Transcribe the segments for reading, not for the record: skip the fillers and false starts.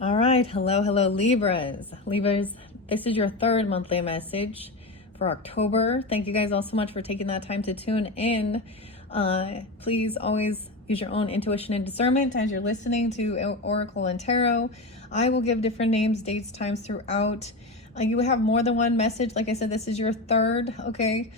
All right, hello, Libras. Libras, this is your third monthly message for October. Thank you guys all so much for taking that time to tune in. Please always use your own intuition and discernment as you're listening to Oracle and Tarot. I will give different names, dates, times throughout. You have more than one message. Like I said, this is your third, okay?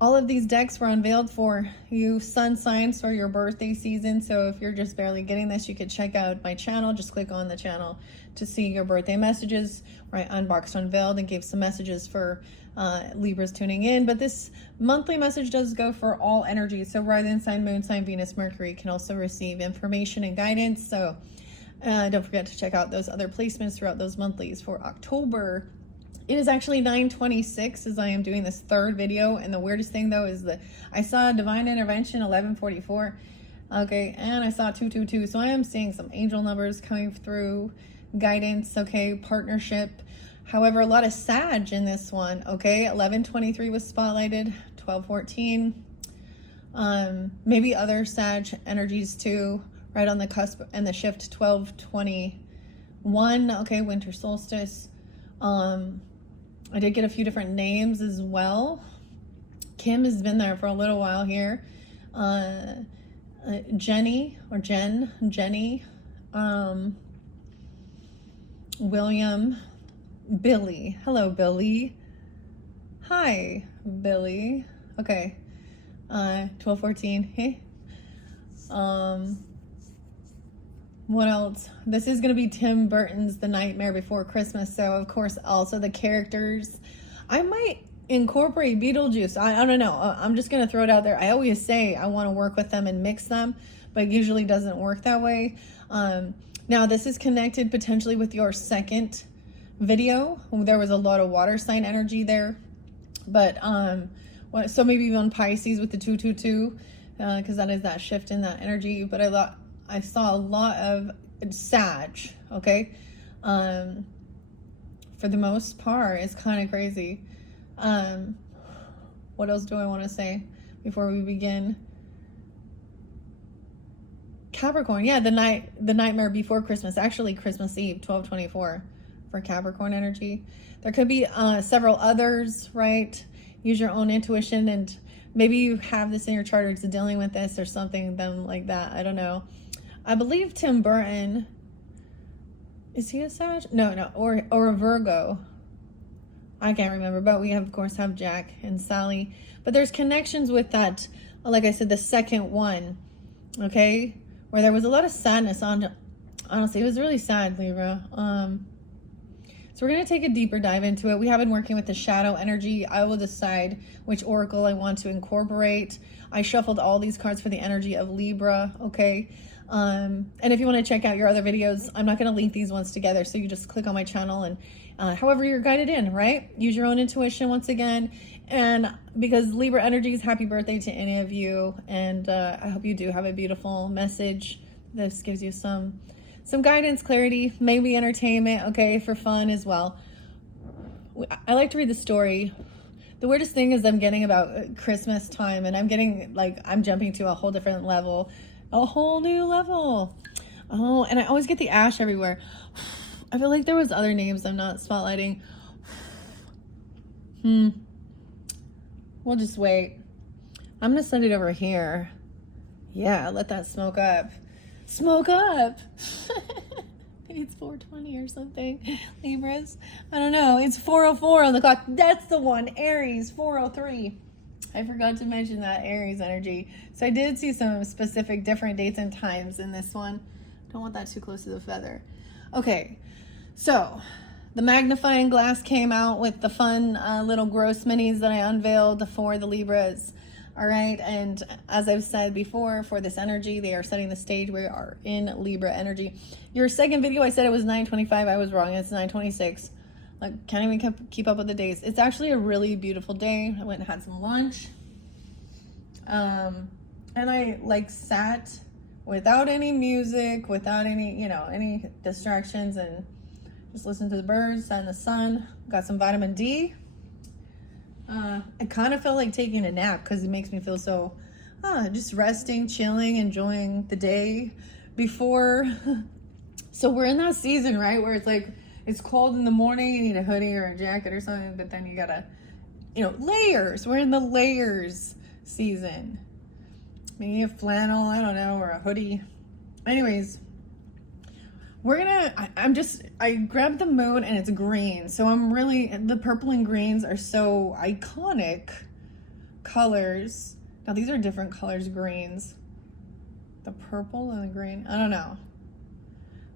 All of these decks were unveiled for you sun signs for your birthday season. So if you're just barely getting this, you could check out my channel. Just click on the channel to see your birthday messages, right? Unboxed, unveiled, and gave some messages for Libras tuning in. But this monthly message does go for all energies. So rising sign, moon sign, Venus, Mercury can also receive information and guidance. So don't forget to check out those other placements throughout those monthlies for October. It is actually 9:26 as I am doing this third video, and the weirdest thing though is that I saw Divine Intervention 1144, okay, and I saw 222, so I am seeing some angel numbers coming through, guidance, okay, partnership. However, a lot of Sag in this one, okay. 1123 was spotlighted, 1214, maybe other Sag energies too, right on the cusp and the shift. 1221, okay, winter solstice. I did get a few different names as well. Kim has been there for a little while here. Jenny or Jenny, William, Billy. Hello, Billy. Hi, Billy. Okay. 1214. Hey. What else? This is going to be Tim Burton's The Nightmare Before Christmas. So, of course, also the characters. I might incorporate Beetlejuice. I don't know. I'm just going to throw it out there. I always say I want to work with them and mix them, but it usually doesn't work that way. Now, this is connected potentially with your second video. There was a lot of water sign energy there. But, so maybe even Pisces with the 222, because that is that shift in that energy. But I saw a lot of Sag, okay? For the most part, it's kind of crazy. What else do I want to say before we begin? Capricorn, yeah, the Nightmare Before Christmas, actually Christmas Eve, 1224 for Capricorn energy. There could be several others, right? Use your own intuition, and maybe you have this in your chart, or it's dealing with this or something, them like that. I don't know. I believe Tim Burton, is he a Sag? No, or a Virgo. I can't remember, but we of course have Jack and Sally. But there's connections with that, like I said, the second one, okay? Where there was a lot of sadness on, honestly, it was really sad, Libra. So we're going to take a deeper dive into it. We have been working with the shadow energy. I will decide which oracle I want to incorporate. I shuffled all these cards for the energy of Libra, okay? And if you want to check out your other videos, I'm not going to link these ones together, so you just click on my channel and however you're guided in, right? Use your own intuition once again. And because Libra energies, happy birthday to any of you. And I hope you do have a beautiful message. This gives you some guidance, clarity, maybe entertainment, okay, for fun as well. I like to read the story. The weirdest thing is I'm getting about Christmas time, and I'm getting, like, I'm jumping to a whole different level. A whole new level. Oh, and I always get the ash everywhere. I feel like there was other names I'm not spotlighting. We'll just wait. I'm gonna send it over here. Yeah, let that smoke up. Smoke up. Maybe it's 4:20 or something. Libras. I don't know. It's 4:04 on the clock. That's the one. Aries, 4:03. I forgot to mention that Aries energy. So I did see some specific different dates and times in this one. Don't want that too close to the feather. Okay, so the magnifying glass came out with the fun little gross minis that I unveiled for the Libras. All right, and as I've said before, for this energy, they are setting the stage. We are in Libra energy. Your second video, I said it was 9:25. I was wrong. It's 9:26. Like, can't even keep up with the days. It's actually a really beautiful day. I went and had some lunch. And I like sat without any music, without any, any distractions, and just listened to the birds, sat in the sun, got some vitamin D. I kind of felt like taking a nap because it makes me feel so, just resting, chilling, enjoying the day before So we're in that season, right, where it's like, it's cold in the morning, you need a hoodie or a jacket or something, but then you gotta, layers. We're in the layers season. Maybe a flannel, I don't know, or a hoodie. Anyways, I grabbed the moon and it's green. So the purple and greens are so iconic colors. Now these are different colors, greens. The purple and the green, I don't know.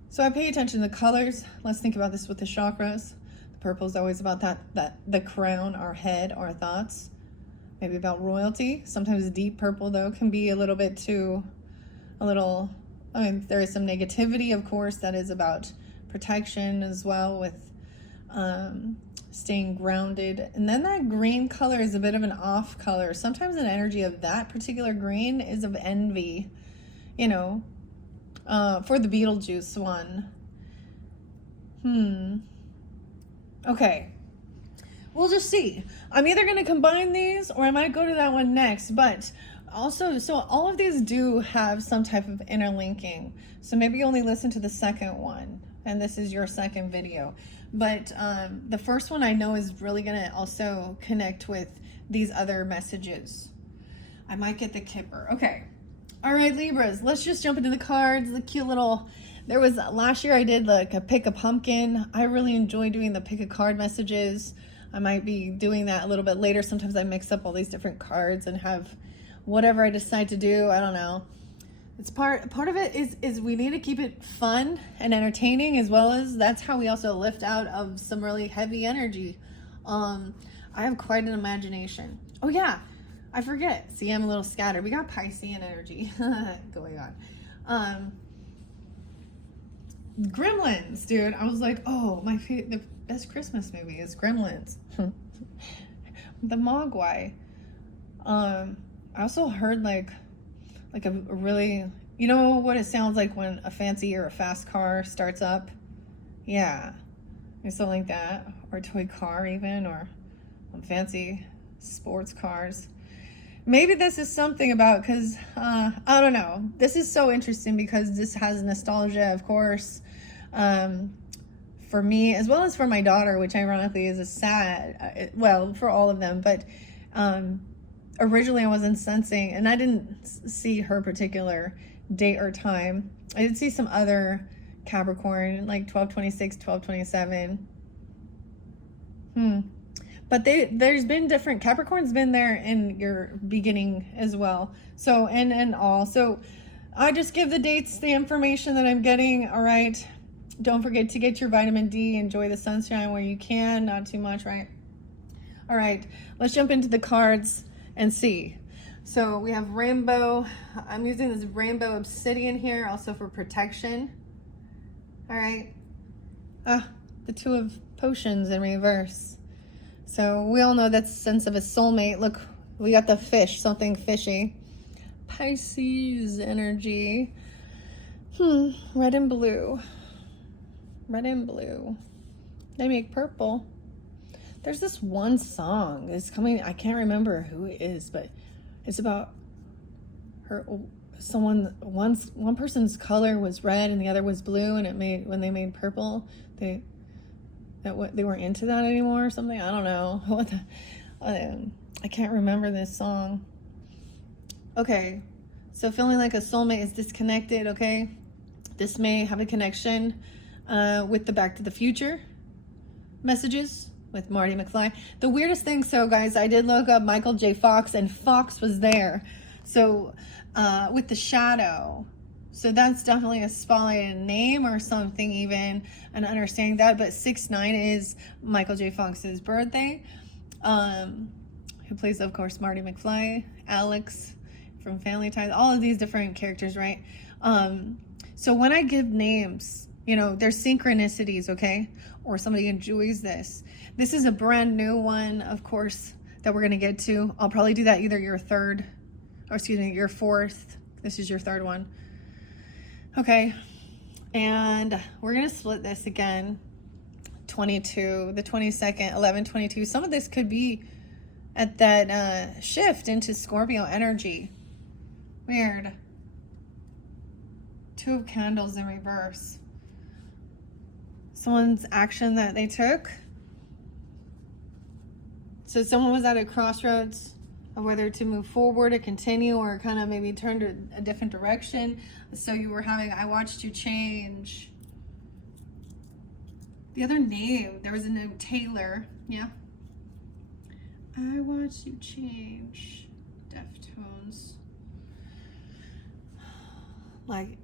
So I pay attention to the colors. Let's think about this with the chakras. The purple is always about the crown, our head, our thoughts. Maybe about royalty. Sometimes deep purple, though, can be there is some negativity, of course, that is about protection as well, with staying grounded. And then that green color is a bit of an off color. Sometimes an energy of that particular green is of envy, for the Beetlejuice one. Okay. We'll just see. I'm either going to combine these or I might go to that one next. But also, so all of these do have some type of interlinking. So maybe you only listen to the second one and this is your second video. But the first one I know is really going to also connect with these other messages. I might get the Kipper. Okay. All right, Libras, let's just jump into the cards. The cute little, last year I did like a pick a pumpkin. I really enjoy doing the pick a card messages. I might be doing that a little bit later. Sometimes I mix up all these different cards and have whatever I decide to do. I don't know. It's part of it is we need to keep it fun and entertaining, as well as that's how we also lift out of some really heavy energy. I have quite an imagination. Oh yeah, I forget. See, I'm a little scattered. We got Piscean energy going on. Gremlins, dude. I was like, oh, the best Christmas movie is Gremlins. The Mogwai. I also heard like a really, what it sounds like when a fancy or a fast car starts up? Yeah, or something like that, or a toy car even, or fancy sports cars. Maybe this is something about, because I don't know. This is so interesting because this has nostalgia, of course, for me as well as for my daughter, which ironically is a sad, for all of them, but originally I wasn't sensing, and I didn't see her particular date or time. I did see some other Capricorn, like 1226, 1227. But there's been different, Capricorn's been there in your beginning as well. So, and all. So I just give the dates, the information that I'm getting. All right. Don't forget to get your vitamin D. Enjoy the sunshine where you can, not too much, right? All right, let's jump into the cards and see. So we have rainbow. I'm using this rainbow obsidian here also for protection. All right. The Two of Potions in reverse. So we all know that's the sense of a soulmate. Look, we got the fish, something fishy. Pisces energy. Red and blue. Red and blue. They make purple. There's this one song. It's coming. I can't remember who it is, but it's about one person's color was red and the other was blue, and when they made purple, they weren't into that anymore or something. I don't know. I can't remember this song. Okay, so feeling like a soulmate is disconnected. Okay, this may have a connection with the Back to the Future messages with Marty McFly. The weirdest thing, so guys, I did look up Michael J. Fox, and Fox was there. So with the shadow. So that's definitely a spotlighted name or something, even, and understanding that. But 6/9 is Michael J. Fox's birthday. Who plays, of course, Marty McFly, Alex from Family Ties, all of these different characters, right? So when I give names, there's synchronicities, okay? Or somebody enjoys this. This is a brand new one, of course, that we're going to get to. I'll probably do that either your fourth. This is your third one. Okay. And we're going to split this again. 22, the 22nd, 11/22. Some of this could be at that shift into Scorpio energy. Weird. Two of Candles in reverse. someone's action that they took. So someone was at a crossroads of whether to move forward or continue or kind of maybe turn to a different direction. So you were having, I watched you change. The other name, there was a name, Taylor. Yeah. I watched you change. Deftones. Like,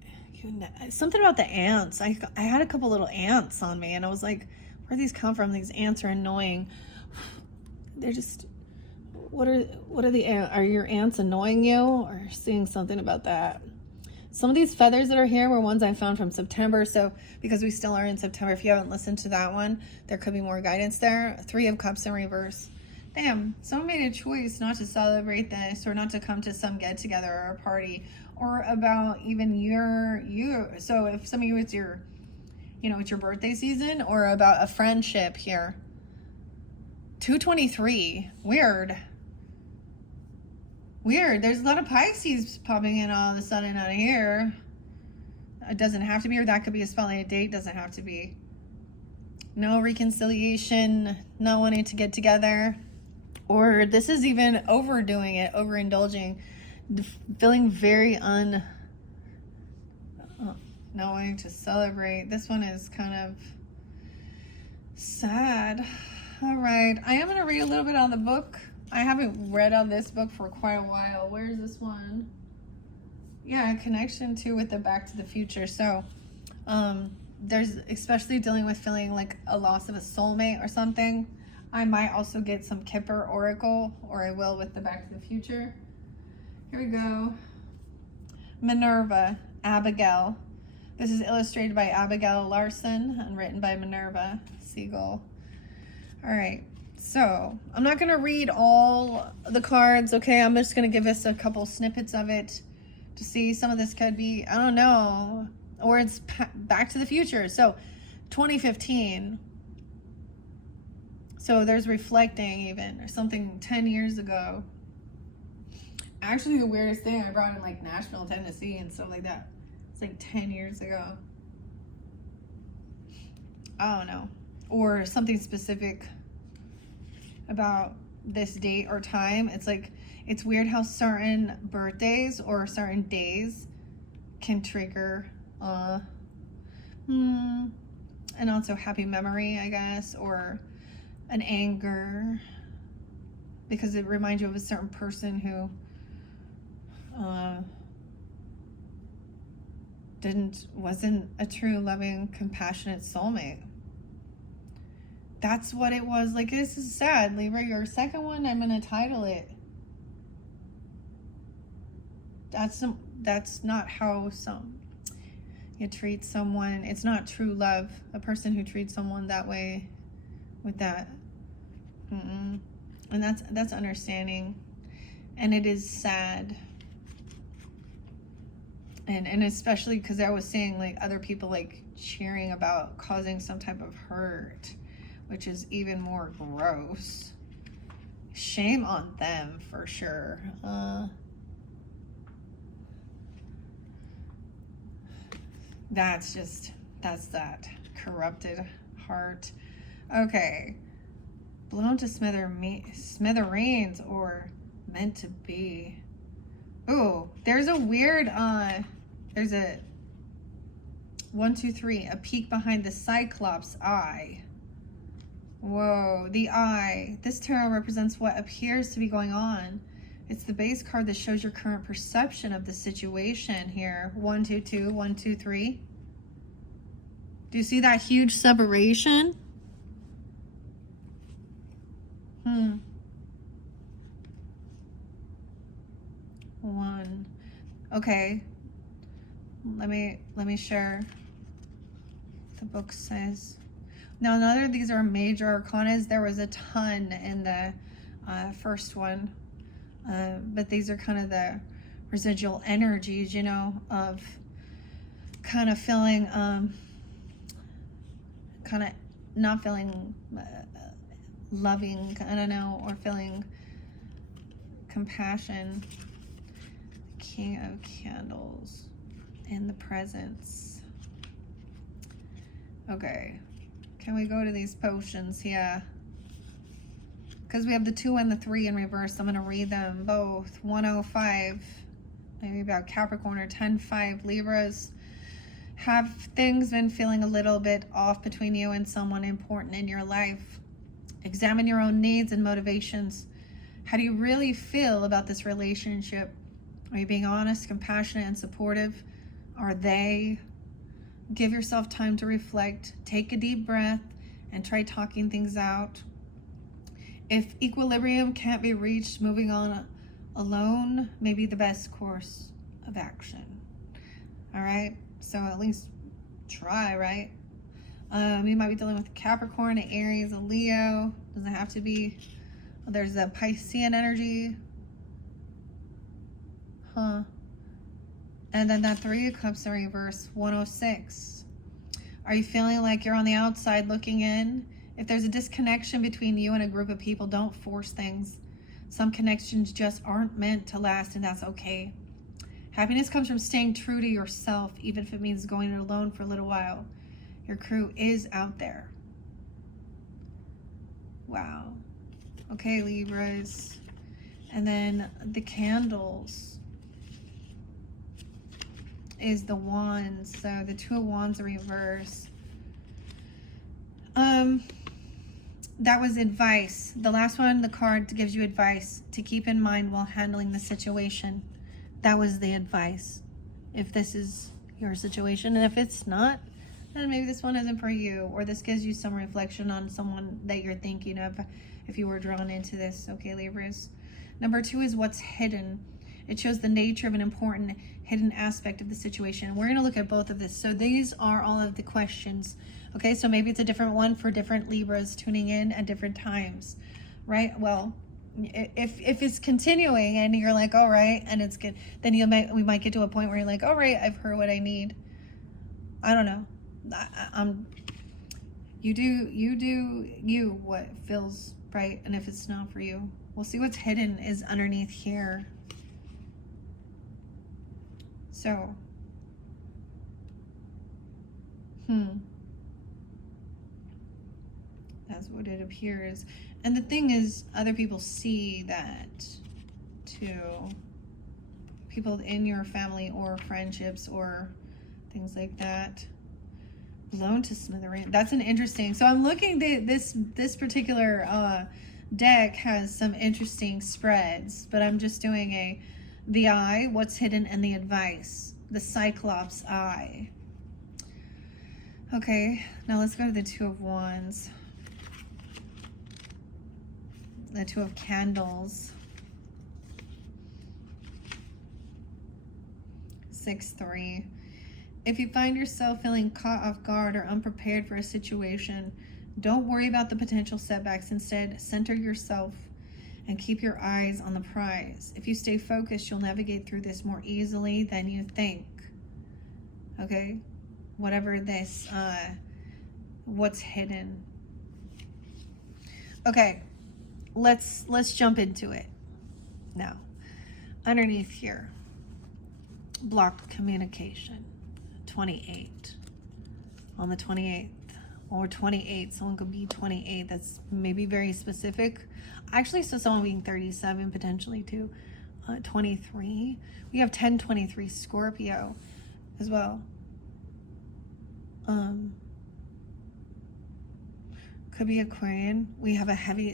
something about the ants. I had a couple little ants on me, and I was like, where do these come from? These ants are annoying. They're just, what are the ants? Are your ants annoying you? Or seeing something about that? Some of these feathers that are here were ones I found from September. So because we still are in September, if you haven't listened to that one, there could be more guidance there. 3 of Cups in reverse. Damn, someone made a choice not to celebrate this or not to come to some get together or a party or about even you. So if some of you, it's your, it's your birthday season or about a friendship here. 223, weird. There's a lot of Pisces popping in all of a sudden out of here. It doesn't have to be, or that could be a spotlight date. Doesn't have to be. No reconciliation, not wanting to get together. Or this is even overdoing it, overindulging, feeling very not wanting to celebrate. This one is kind of sad. All right, I am going to read a little bit on the book. I haven't read on this book for quite a while. Where's this one? Yeah, a connection to with the Back to the Future. So there's especially dealing with feeling like a loss of a soulmate or something. I might also get some Kipper Oracle, or I will with the Back to the Future. Here we go. Minerva, Abigail. This is illustrated by Abigail Larson and written by Minerva Siegel. All right. So I'm not going to read all the cards, okay? I'm just going to give us a couple snippets of it to see. Some of this could be, I don't know, or it's Back to the Future. So 2015. So there's reflecting even, or something 10 years ago. Actually, the weirdest thing, I brought in like Nashville, Tennessee and stuff like that. It's like 10 years ago. I don't know. Or something specific about this date or time. It's like, it's weird how certain birthdays or certain days can trigger and also happy memory, I guess, or an anger, because it reminds you of a certain person who wasn't a true, loving, compassionate soulmate. That's what it was. Like, this is sad, Libra. Your second one, I'm going to title it. That's not how you treat someone. It's not true love. A person who treats someone that way with that. And that's understanding. And it is sad. And especially because I was seeing like other people like cheering about causing some type of hurt, which is even more gross. Shame on them for sure. That's that corrupted heart. Okay. Blown to smithereens or meant to be. Ooh, there's a weird, there's a 1, 2, 3, a peek behind the Cyclops eye. Whoa, the eye. This tarot represents what appears to be going on. It's the base card that shows your current perception of the situation here. 1, 2, 2, 1, 2, 3. Do you see that huge separation? One. Okay. Let me share. The book says. Now, none of these are major arcanas. There was a ton in the first one. But these are kind of the residual energies, you know, of kind of feeling, kind of not feeling loving, I don't know, or feeling compassion. King of Candles in the presence. Okay. Can we go to these potions? Yeah. Because we have the 2 and the 3 in reverse. I'm going to read them both. 105, maybe about Capricorn, or 10-5 Libras. Have things been feeling a little bit off between you and someone important in your life? Examine your own needs and motivations. How do you really feel about this relationship? Are you being honest, compassionate, and supportive? Are they? Give yourself time to reflect. Take a deep breath and try talking things out. If equilibrium can't be reached, moving on alone may be the best course of action. All right? So at least try, right? You might be dealing with a Capricorn, an Aries, a Leo. Doesn't have to be. There's a Piscean energy. Huh. And then that 3 of Cups in reverse, 106. Are you feeling like you're on the outside looking in? If there's a disconnection between you and a group of people, don't force things. Some connections just aren't meant to last, and that's okay. Happiness comes from staying true to yourself, even if it means going it alone for a little while. Your crew is out there. Wow. Okay, Libras. And then the candles is the Wands. So the 2 of Wands are reversed. That was advice. The last one, the card gives you advice to keep in mind while handling the situation. That was the advice. If this is your situation, and if it's not, then maybe this one isn't for you, or this gives you some reflection on someone that you're thinking of if you were drawn into this. Okay, Libras. Number 2 is what's hidden. It shows the nature of an important hidden aspect of the situation. We're going to look at both of this. So these are all of the questions. Okay, so maybe it's a different one for different Libras tuning in at different times, right? Well, if it's continuing and you're like, all right, and it's good, then we might get to a point where you're like, all right, I've heard what I need. I don't know. You do what feels right, and if it's not for you, we'll see what's hidden is underneath here. So, that's what it appears. And the thing is, other people see that too. People in your family or friendships or things like that. Blown to smithereens. That's an interesting. So I'm looking. This particular deck has some interesting spreads, but I'm just doing the eye, what's hidden, and the advice. The Cyclops eye. Okay, now let's go to the 2 of Wands. The 2 of Candles. 6-3. If you find yourself feeling caught off guard or unprepared for a situation, don't worry about the potential setbacks. Instead, center yourself and keep your eyes on the prize. If you stay focused, you'll navigate through this more easily than you think. Okay? Whatever this, what's hidden. Okay, let's jump into it now. Underneath here, blocked communication. 28 on the 28th, or 28, someone could be 28. That's maybe very specific. I actually saw someone being 37 potentially too. 23, we have 10-23 Scorpio as well. Could be Aquarian. We have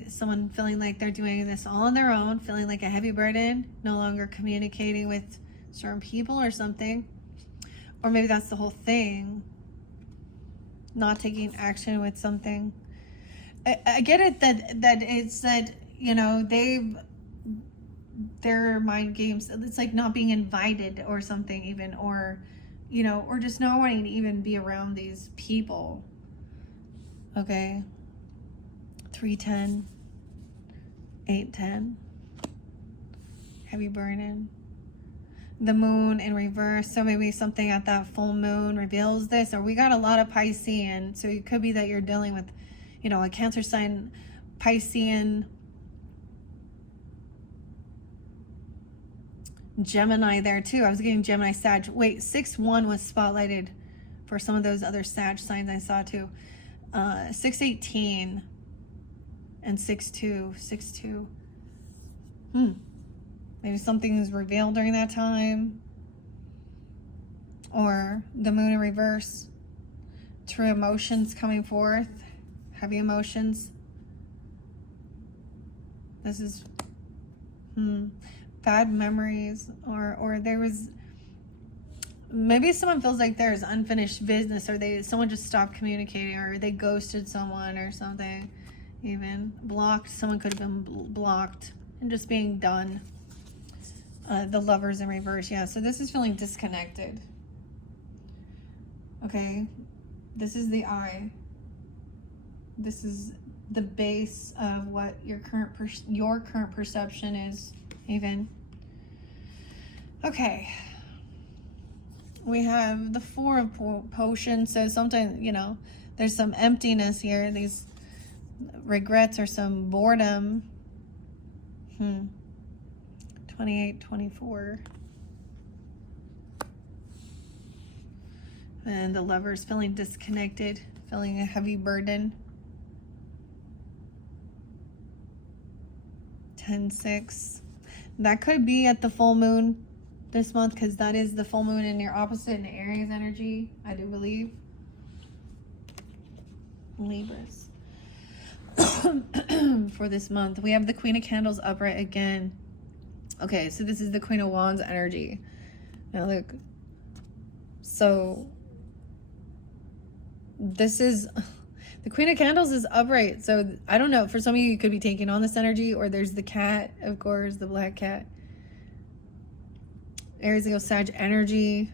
someone feeling like they're doing this all on their own, feeling like a heavy burden, no longer communicating with certain people or something. Or maybe that's the whole thing. Not taking action with something. I get it that it's that, you know, their mind games. It's like not being invited or something even, or, you know, or just not wanting to even be around these people. Okay. 3-10. 8-10. Heavy burden. The moon in reverse, so maybe something at that full moon reveals this, or we got a lot of Piscean, so it could be that you're dealing with, you know, a Cancer sign, Piscean, Gemini there too. I was getting Gemini, Sag. Wait, 6-1 was spotlighted for some of those other Sag signs I saw too. 618 and 62. Maybe something is revealed during that time. Or the moon in reverse. True emotions coming forth. Heavy emotions. This is bad memories. Or there was, maybe someone feels like there's unfinished business, or someone just stopped communicating, or they ghosted someone or something. Even blocked. Someone could have been blocked and just being done. The Lovers in reverse. Yeah, so this is feeling disconnected. Okay, this is the eye. This is the base of what your current perception is, even. Okay. We have the Four of Potions. So sometimes, there's some emptiness here. These regrets or some boredom. 28, 24. And the Lovers feeling disconnected, feeling a heavy burden. 10-6. That could be at the full moon this month, because that is the full moon in your opposite in Aries energy, I do believe. Libras. For this month, we have the Queen of Candles upright again. Okay, so this is the Queen of Wands energy. Now look. So this is the Queen of Candles is upright. So I don't know, for some of you, you could be taking on this energy, or there's the cat, of course, the black cat. Aries, Leo, Sag energy.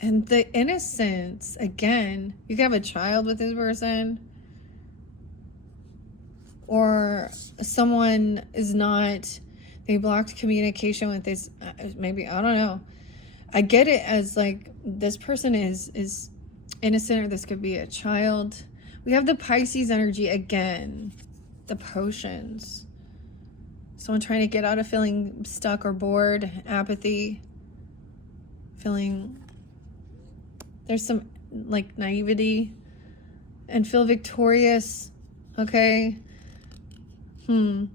And the innocence, again, you could have a child with this person, or someone is not, they blocked communication with this, maybe, I don't know. I get it as like this person is innocent, or this could be a child. We have the Pisces energy again, the potions. Someone trying to get out of feeling stuck or bored, apathy, feeling there's some like naivety, and feel victorious. Okay. Even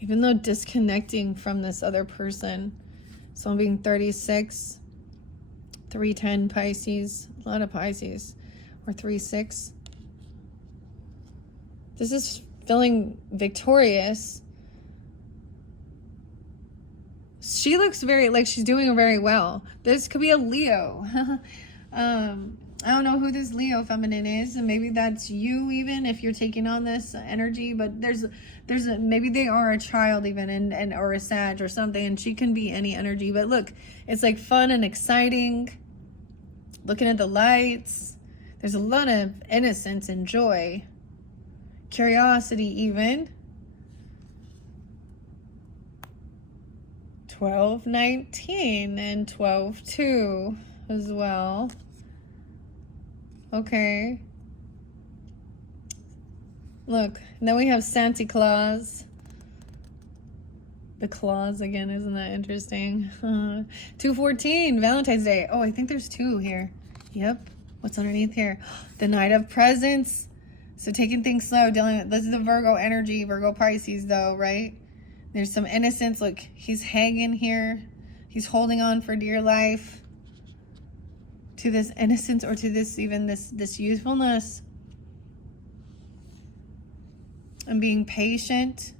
though disconnecting from this other person. Someone being 36, 310 Pisces, a lot of Pisces, or 36. This is feeling victorious. She looks like she's doing very well. This could be a Leo. I don't know who this Leo feminine is, and maybe that's you, even if you're taking on this energy. But maybe they are a child even, and or a Sag or something, and she can be any energy. But look, it's like fun and exciting. Looking at the lights, there's a lot of innocence and joy, curiosity even. 12-19 and 12-2 as well. Okay. Look, then we have Santa Claus. The claws again, isn't that interesting? 214, Valentine's Day. Oh, I think there's two here. Yep. What's underneath here? The Knight of Presents. So taking things slow, this is the Virgo energy, Virgo Pisces though, right? There's some innocence. Look, he's hanging here. He's holding on for dear life to this innocence, or to this youthfulness, and being patient,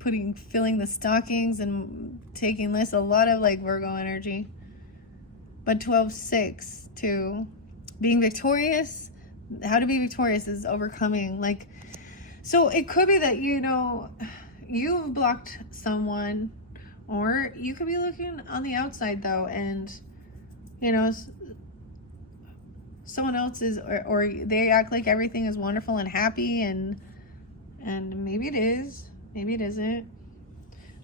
filling the stockings and taking this. A lot of like Virgo energy. But 12-6 too. Being victorious. How to be victorious is overcoming, like, so it could be that, you've blocked someone, or you could be looking on the outside though, and, someone else is, or they act like everything is wonderful and happy, and maybe it is, maybe it isn't.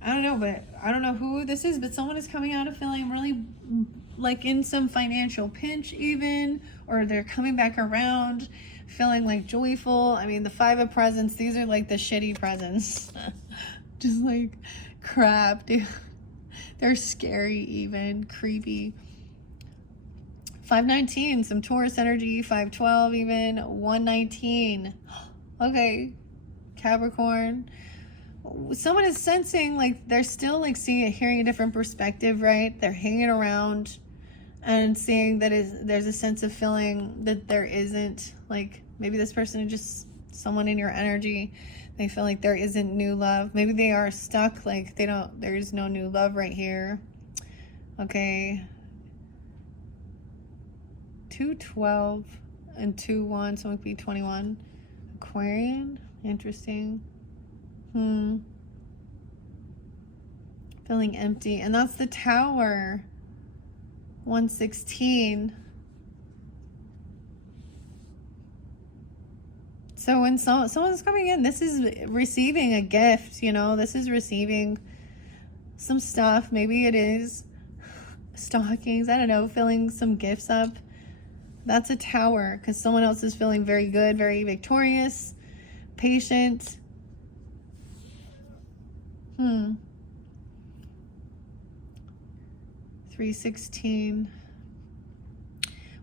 I don't know, but I don't know who this is, but someone is coming out of feeling really like in some financial pinch even, or they're coming back around feeling like joyful. I mean, the Five of Presents, these are like the shitty presents. Just like crap, dude. They're scary even, creepy. 519, some Taurus energy, 512 even, 119. Okay, Capricorn. Someone is sensing like they're still like hearing a different perspective, right? They're hanging around and seeing that there's a sense of feeling that there isn't, like maybe this person is just someone in your energy. They feel like there isn't new love. Maybe they are stuck, like there's no new love right here. Okay. 212 and 2-1, so it would be 21. Aquarian, interesting. Feeling empty, and that's the Tower. 116. So when someone's coming in, this is receiving a gift, you know, this is receiving some stuff. Maybe it is stockings, I don't know, filling some gifts up. That's a Tower, because someone else is feeling very good, very victorious, patient. 316.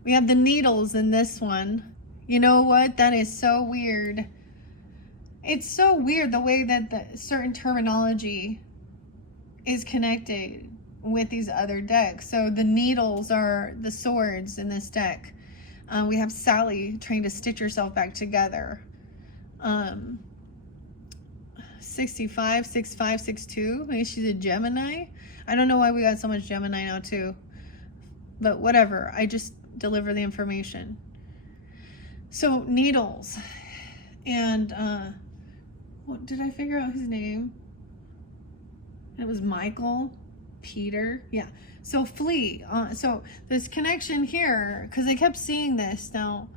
We have the needles in this one. You know what? That is so weird. It's so weird the way that the certain terminology is connected with these other decks. So the needles are the swords in this deck. We have Sally trying to stitch herself back together. 65, 65, 62. Maybe she's a Gemini. I don't know why we got so much Gemini now too. But whatever. I just deliver the information. So needles. And what did I figure out his name? It was Michael, Peter. Yeah. So flee. So this connection here, because I kept seeing this now,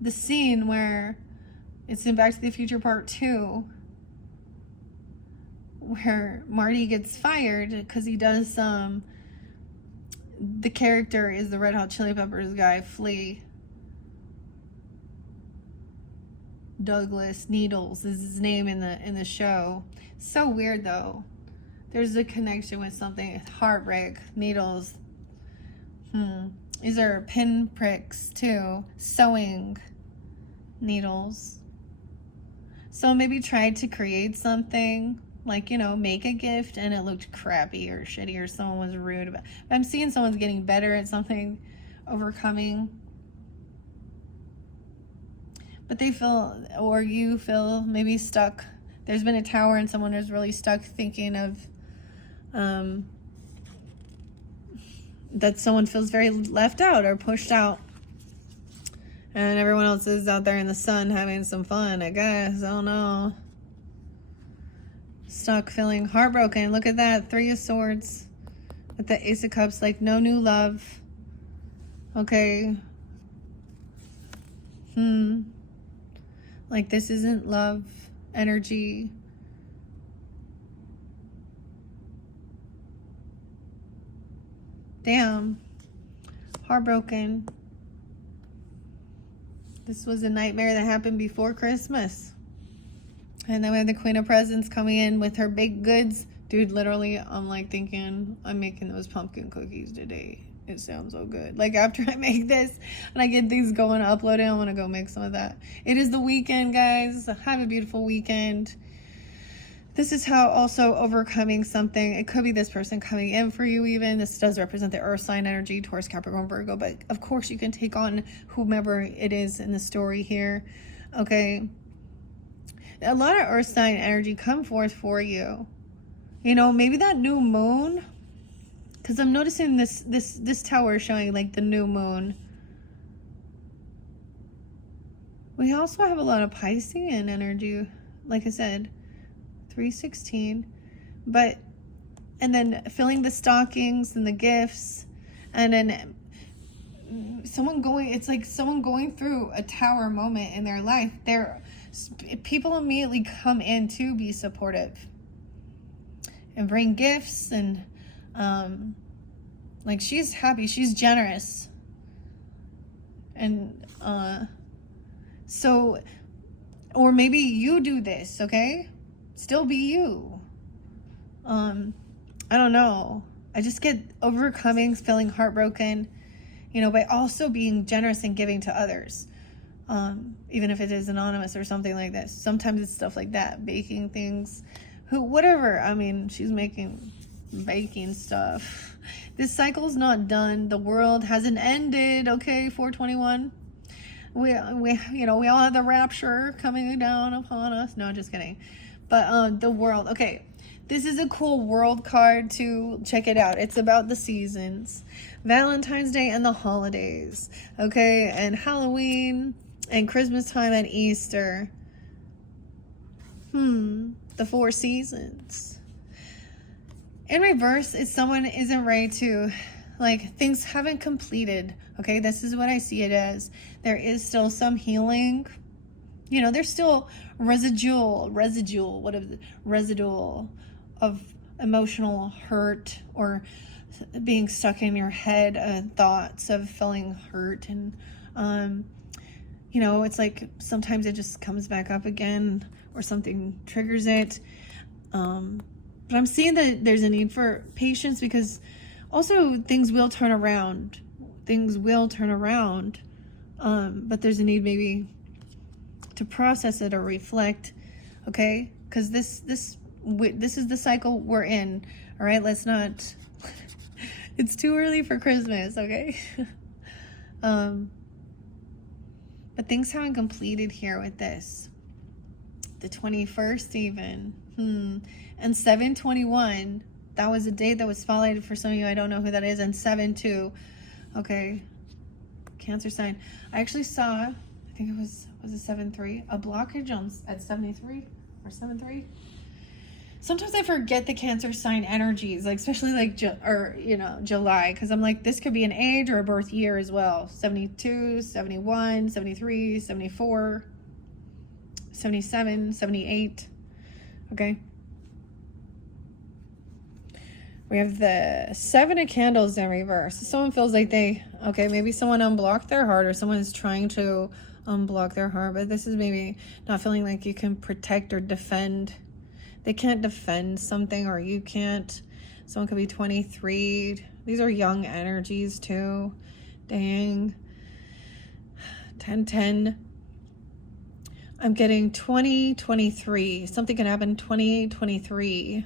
the scene where it's in Back to the Future Part 2, where Marty gets fired because he does the character is the Red Hot Chili Peppers guy, Flea. Douglas Needles is his name in the show. So weird though. There's a connection with something. Heartbreak, needles. These are pin pricks too. Sewing needles. So maybe tried to create something, like, you know, make a gift and it looked crappy or shitty or someone was rude about it. I'm seeing someone's getting better at something, overcoming. But they feel, or you feel maybe stuck. There's been a Tower and someone is really stuck thinking of that someone feels very left out or pushed out. And everyone else is out there in the sun having some fun, I guess. I don't know. Stuck, feeling heartbroken. Look at that. 3 of Swords with the Ace of Cups, like no new love. Okay. Like this isn't love energy. Damn. Heartbroken. This was a nightmare that happened before Christmas. And then we have the Queen of Presents coming in with her baked goods. Dude, literally, I'm like thinking, I'm making those pumpkin cookies today. It sounds so good. Like after I make this and I get these going, upload it, I want to go make some of that. It is the weekend, guys. Have a beautiful weekend. This is how also overcoming something. It could be this person coming in for you even. This does represent the earth sign energy, Taurus, Capricorn, Virgo. But of course you can take on whomever it is in the story here. Okay. A lot of earth sign energy come forth for you. You know, maybe that new moon. Because I'm noticing this tower showing like the new moon. We also have a lot of Piscean energy. Like I said. 316, and then filling the stockings and the gifts, and then it's like someone going through a Tower moment in their life. People immediately come in to be supportive and bring gifts, and like she's happy, she's generous, and so, or maybe you do this, okay? Still be you. I don't know. I just get overcoming, feeling heartbroken. you know, by also being generous and giving to others. Even if it is anonymous or something like this. Sometimes it's stuff like that, baking things, whatever. I mean, she's making baking stuff. This cycle's not done. The world hasn't ended. Okay, 421. We you know, we all have the rapture coming down upon us. No, just kidding. But the world. Okay, this is a cool world card to check it out. It's about the seasons, Valentine's Day and the holidays. Okay, and Halloween and Christmas time and Easter. The 4 seasons. In reverse, it's someone isn't ready to, like, things haven't completed. Okay, this is what I see it as. There is still some healing. You know, there's still residual of emotional hurt or being stuck in your head, thoughts of feeling hurt. And, you know, it's like sometimes it just comes back up again or something triggers it. But I'm seeing that there's a need for patience because also things will turn around. Things will turn around. But there's a need maybe to process it or reflect. Okay? Because this is the cycle we're in. All right? Let's not... It's too early for Christmas. Okay? But things haven't completed here with this. The 21st even. And 7/21. That was a date that was spotlighted for some of you. I don't know who that is. And 7/2. Okay. Cancer sign. I actually saw, I think it was it 7/3? A blockage at 73 or 7/3. Sometimes I forget the Cancer sign energies, like especially like July, because I'm like, this could be an age or a birth year as well. 72, 71, 73, 74, 77, 78. Okay. We have the 7 of Candles in reverse. Someone feels like maybe someone unblocked their heart or someone is trying to unblock their heart, but this is maybe not feeling like you can protect or defend. They can't defend something or you can't. Someone could be 23. These are young energies too. Dang. 10. I'm getting 2023. Something can happen 2023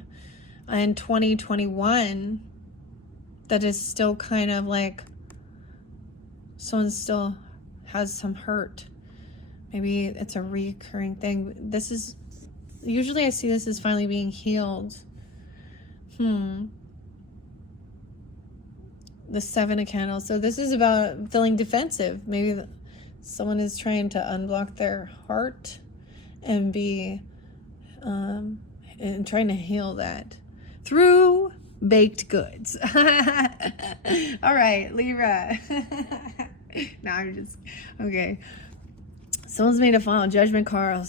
and 2021 that is still kind of like someone still has some hurt. Maybe it's a recurring thing. This is usually I see this as finally being healed. The 7 of Candles. So this is about feeling defensive. Maybe someone is trying to unblock their heart and be and trying to heal that through baked goods. All right, Libra. No, I'm just okay. Someone's made a final judgment. Carl.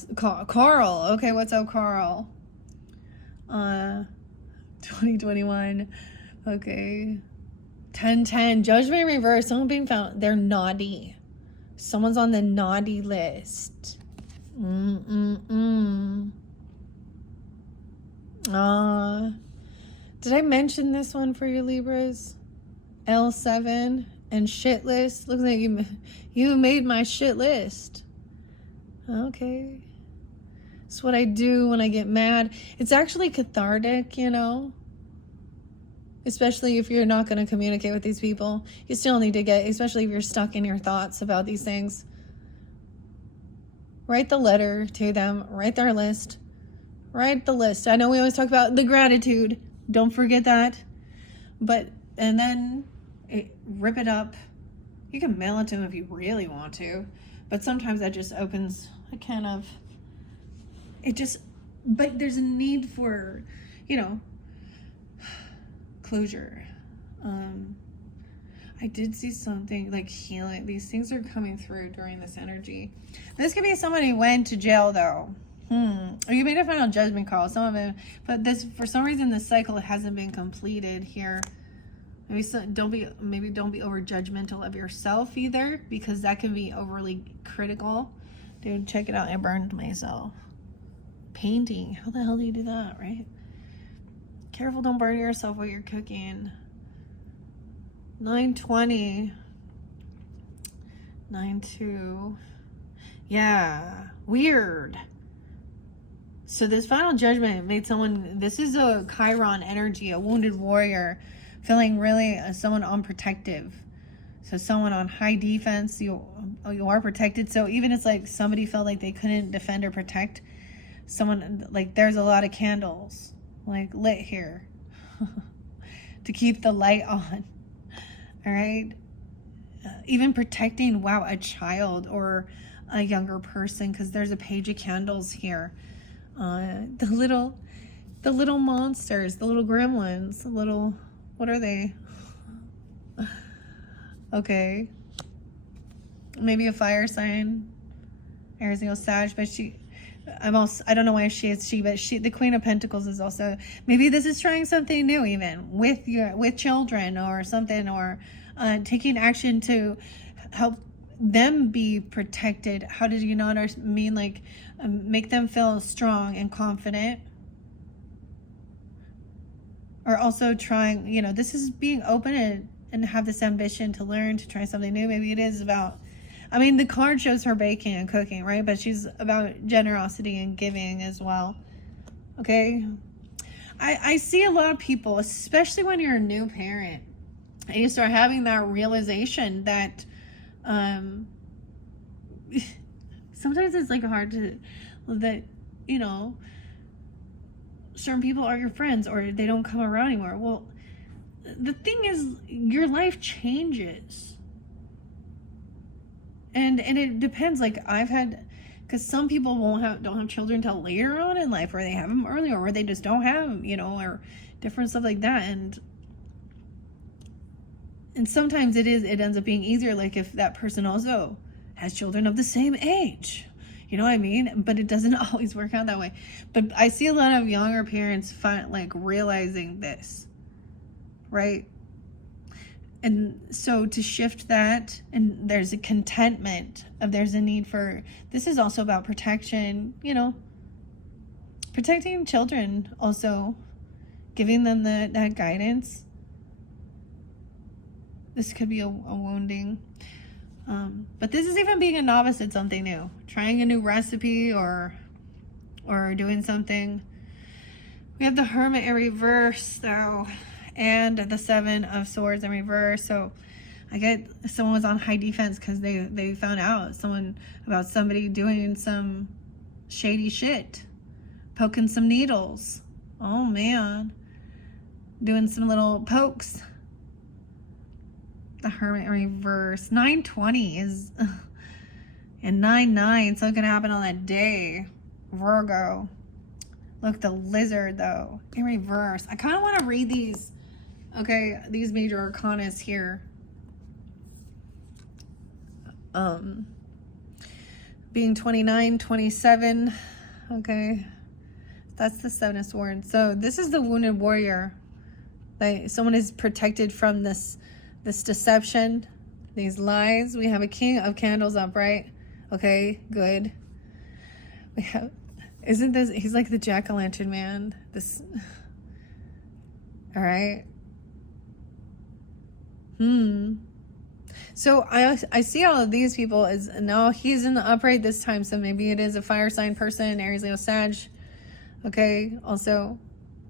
Okay, what's up, Carl? 2021. Okay. 10. Judgment reverse. Someone being found. They're naughty. Someone's on the naughty list. Did I mention this one for you, Libras? L7 and shit list. Looks like you made my shit list. Okay. It's what I do when I get mad. It's actually cathartic, you know. Especially if you're not going to communicate with these people. You still need to especially if you're stuck in your thoughts about these things. Write the letter to them. Write their list. Write the list. I know we always talk about the gratitude. Don't forget that. And then rip it up. You can mail it to them if you really want to. But sometimes that just opens a can of... But there's a need for, closure. I did see something like healing. These things are coming through during this energy. This could be someone who went to jail though. Or you made a final judgment call. Some of it, but this, for some reason, this cycle hasn't been completed here. Maybe don't be over judgmental of yourself either, because that can be overly critical. Dude, check it out. I burned myself. Painting. How the hell do you do that, right? Careful, don't burn yourself while you're cooking. 9:20. 9-2. Yeah, weird. So this final judgment made someone, this is a Chiron energy, a wounded warrior, feeling really someone unprotective. So someone on high defense, you are protected. So even it's like somebody felt like they couldn't defend or protect someone, like there's a lot of candles like lit here to keep the light on. All right. Even protecting, wow, a child or a younger person, because there's a page of candles here. The little monsters, the little gremlins, the little, what are they? Okay. Maybe a fire sign. Aries, Leo, Sag, but I don't know why but the Queen of Pentacles is also, maybe this is trying something new, even with children or something, or taking action to help them be protected. How did you not mean, like make them feel strong and confident? Or also trying, this is being open and have this ambition to learn, to try something new. Maybe it is about, the card shows her baking and cooking, right? But she's about generosity and giving as well. Okay. I see a lot of people, especially when you're a new parent, and you start having that realization that sometimes it's like hard to, that, certain people are your friends or they don't come around anymore. Well, the thing is, your life changes. And it depends. Like I've had, because some people don't have children until later on in life, or they have them earlier, or they just don't have them, or different stuff like that. And sometimes it ends up being easier, like if that person also has children of the same age. You know what I mean? But it doesn't always work out that way. But I see a lot of younger parents realizing this, right? And so to shift that, and there's a contentment there's a need for, this is also about protection, protecting children, also giving them that guidance. This could be a wounding. But this is even being a novice at something new, trying a new recipe or doing something. We have the Hermit in reverse, though, and the Seven of Swords in reverse. So I get someone was on high defense because they found out about somebody doing some shady shit, poking some needles. Oh man, doing some little pokes. The Hermit in reverse. 9/20 is and 9/9. So it's gonna happen on that day. Virgo. Look, the Lizard though in reverse. I kind of want to read these. Okay, these major arcanas here. Being 29, 27. Okay, that's the Seven of Swords. So this is the wounded warrior. Like someone is protected from this deception, these lies. We have a King of Candles upright. Okay, good. We have, isn't this, he's like the jack-o'-lantern man. This, all right. So I see all of these people as, no, he's in the upright this time. So maybe it is a fire sign person, Aries, Leo, Sag. Okay, also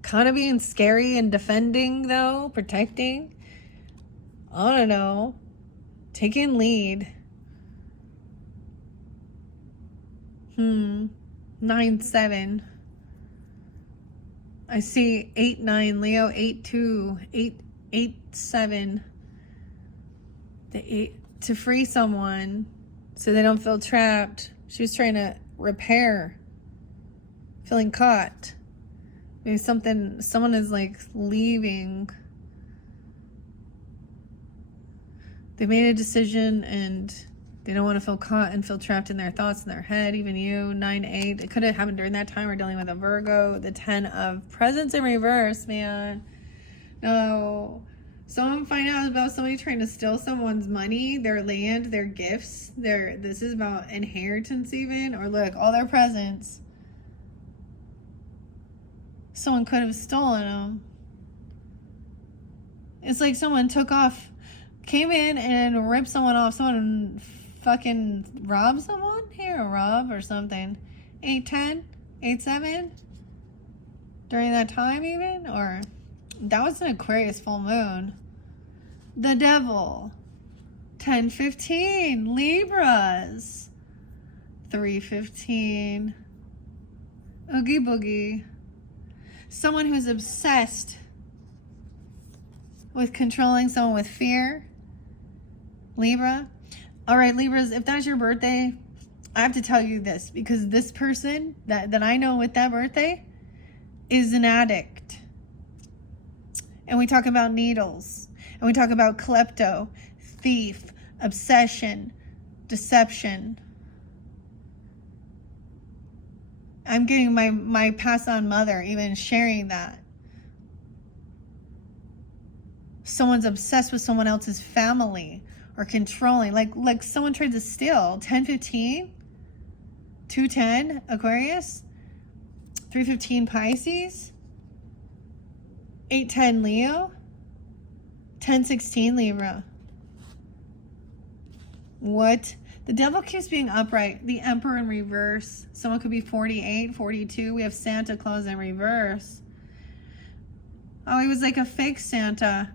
kind of being scary and defending though, protecting. I don't know. Taking lead. 9/7. I see 8/9. Leo 8/2. 8/7. The 8 to free someone so they don't feel trapped. She was trying to repair. Feeling caught. Maybe someone is like leaving. They made a decision and they don't want to feel caught and feel trapped in their thoughts in their head. Even you, 9/8. It could have happened during that time. We're dealing with a Virgo. The 10 of Presents in reverse, man. No. Someone find out about somebody trying to steal someone's money, their land, their gifts. This is about inheritance even. Or look, all their presents. Someone could have stolen them. It's like someone came in and ripped someone off. Someone fucking rob someone here, rob or something. 8:10, 8:7 during that time even, or that was an Aquarius full moon. The devil. 10:15 Libras. 3:15 Oogie Boogie. Someone who's obsessed with controlling someone with fear. Libra. All right, Libras, if that's your birthday, I have to tell you this, because this person that I know with that birthday is an addict. And we talk about needles. And we talk about klepto, thief, obsession, deception. I'm getting my passed on mother even sharing that. Someone's obsessed with someone else's family or controlling. Like someone tried to steal. 10:15, 2:10 Aquarius, 3:15 Pisces, 8:10 Leo, 10:16 Libra. What? The devil keeps being upright. The Emperor in reverse. Someone could be 48, 42. We have Santa Claus in reverse. Oh, he was like a fake Santa.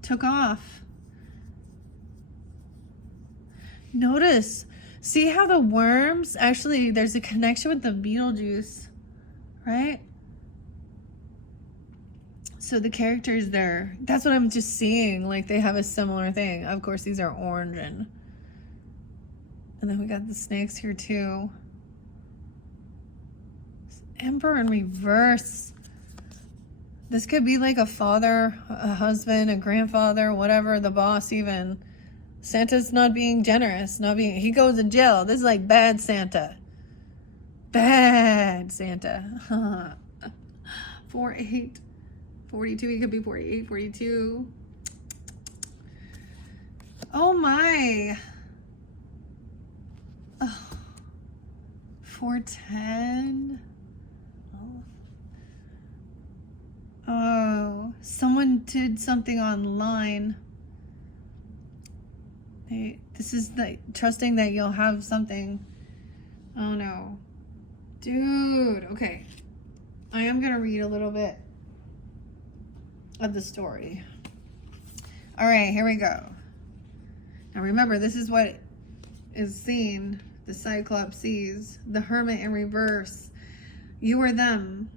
Took off. Notice. See how the worms, actually, there's a connection with the Beetlejuice, right? So the characters there, that's what I'm just seeing. Like they have a similar thing. Of course, these are orange. And then we got the snakes here too. Emperor in reverse. This could be like a father, a husband, a grandfather, whatever, the boss even. Santa's not being generous, he goes to jail. This is like bad Santa. Bad Santa. 48, 42, he could be 48, 42. Oh my. 410. Oh, someone did something online. This is the trusting that you'll have something. Oh no. Dude, okay. I am going to read a little bit of the story. All right, here we go. Now remember, this is what is seen. The Cyclops sees. The Hermit in reverse. You or them.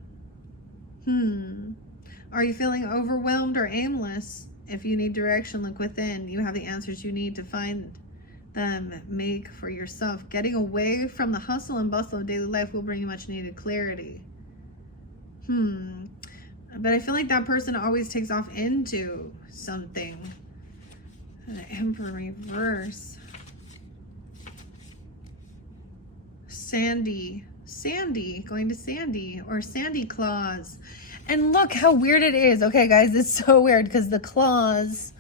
Are you feeling overwhelmed or aimless? If you need direction, look within. You have the answers you need to find them. Make for yourself. Getting away from the hustle and bustle of daily life will bring you much needed clarity. But I feel like that person always takes off into something. The Emperor reverse. Sandy, going to Sandy or Sandy Claus. And look how weird it is. Okay, guys, it's so weird because the claws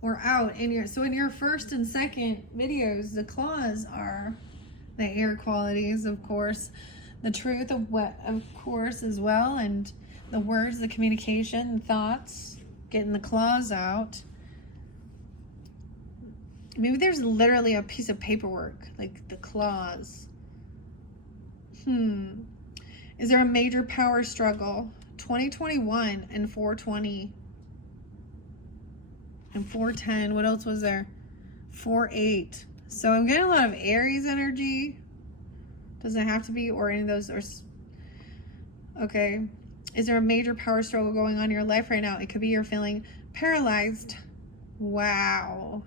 were out in your, so in your first and second videos, the claws are the air qualities, of course, the truth of what, of course, as well, and the words, the communication, the thoughts, getting the claws out. Maybe there's literally a piece of paperwork, like the claws. Is there a major power struggle? 2021 and 420 and 410. What else was there? 48. So I'm getting a lot of Aries energy. Doesn't have to be, or any of those are. Okay. Is there a major power struggle going on in your life right now? It could be you're feeling paralyzed. Wow.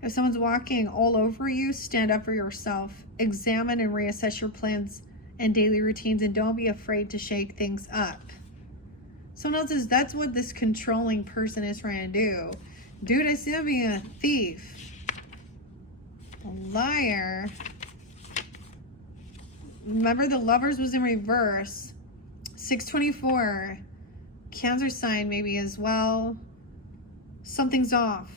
If someone's walking all over you, stand up for yourself. Examine and reassess your plans and daily routines, and don't be afraid to shake things up. Someone else says that's what this controlling person is trying to do. Dude, I see him being a thief. A liar. Remember, the Lovers was in reverse. 624. Cancer sign maybe as well. Something's off.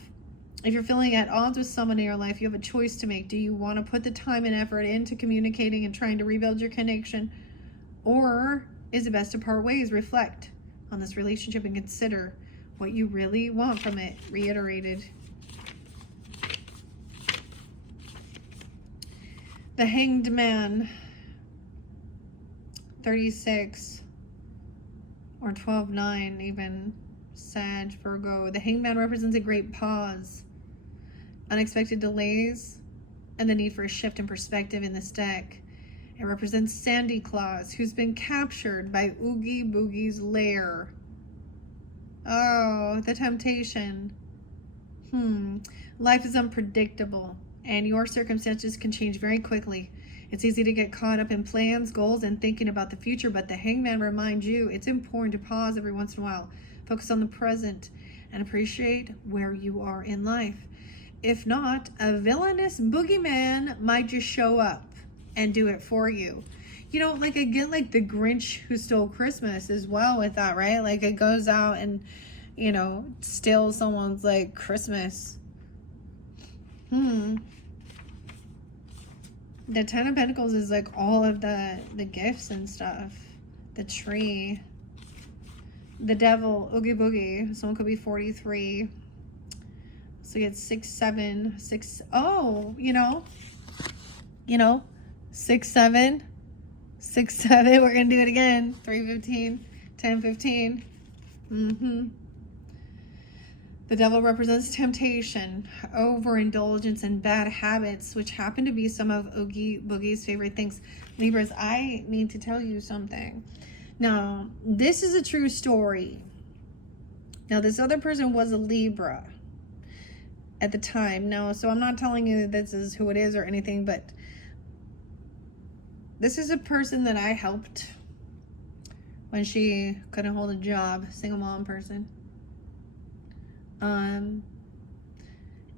If you're feeling at odds with someone in your life, you have a choice to make. Do you want to put the time and effort into communicating and trying to rebuild your connection? Or is it best to part ways? Reflect on this relationship and consider what you really want from it. Reiterated. The Hanged Man, 36 or 12-9 even. Sag, Virgo. The Hanged Man represents a great pause, unexpected delays, and the need for a shift in perspective in this deck. It represents Sandy Claus, who's been captured by Oogie Boogie's lair. Oh, the temptation. Life is unpredictable, and your circumstances can change very quickly. It's easy to get caught up in plans, goals, and thinking about the future, but the Hangman reminds you it's important to pause every once in a while, focus on the present, and appreciate where you are in life. If not, a villainous boogeyman might just show up and do it for you. You know, like I get like the Grinch Who Stole Christmas as well with that, right? Like it goes out and, you know, steals someone's like Christmas. The Ten of Pentacles is like all of the gifts and stuff. The tree. The Devil, Oogie Boogie. Someone could be 43. So you get 6, 7, 6. Oh, you know, 6, 7, 6, 7. We're going to do it again. 3, 15, 10, 15. The Devil represents temptation, overindulgence, and bad habits, which happen to be some of Oogie Boogie's favorite things. Libras, I need to tell you something. Now, this is a true story. Now, this other person was a Libra at the time. No, so I'm not telling you that this is who it is or anything, but this is a person that I helped when she couldn't hold a job, single mom person.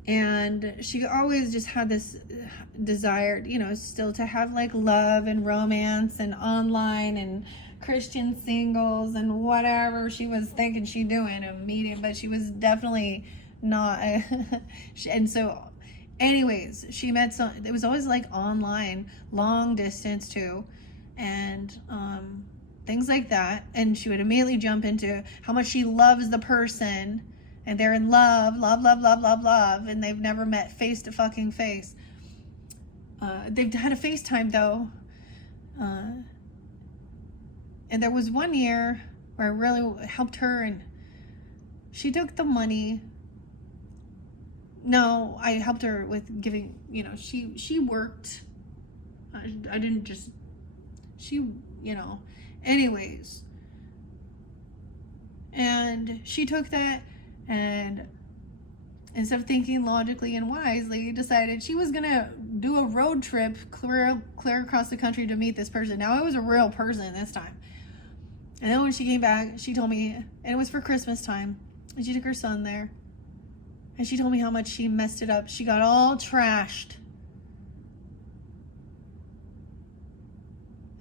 And she always just had this desire, you know, still to have like love and romance and online and Christian singles and whatever she was thinking she doing a meeting, but she was definitely not. And so anyways, she met some, it was always like online, long distance too, and things like that. And she would immediately jump into how much she loves the person, and they're in love, and they've never met face to fucking face. They've had a FaceTime though. And there was one year where I really helped her, and she took the money. No, I helped her with giving, you know, she worked. I didn't just, she, you know, anyways. And she took that, and instead of thinking logically and wisely, decided she was gonna do a road trip clear across the country to meet this person. Now it was a real person this time. And then when she came back, she told me, and it was for Christmas time, and she took her son there, and she told me how much she messed it up. She got all trashed.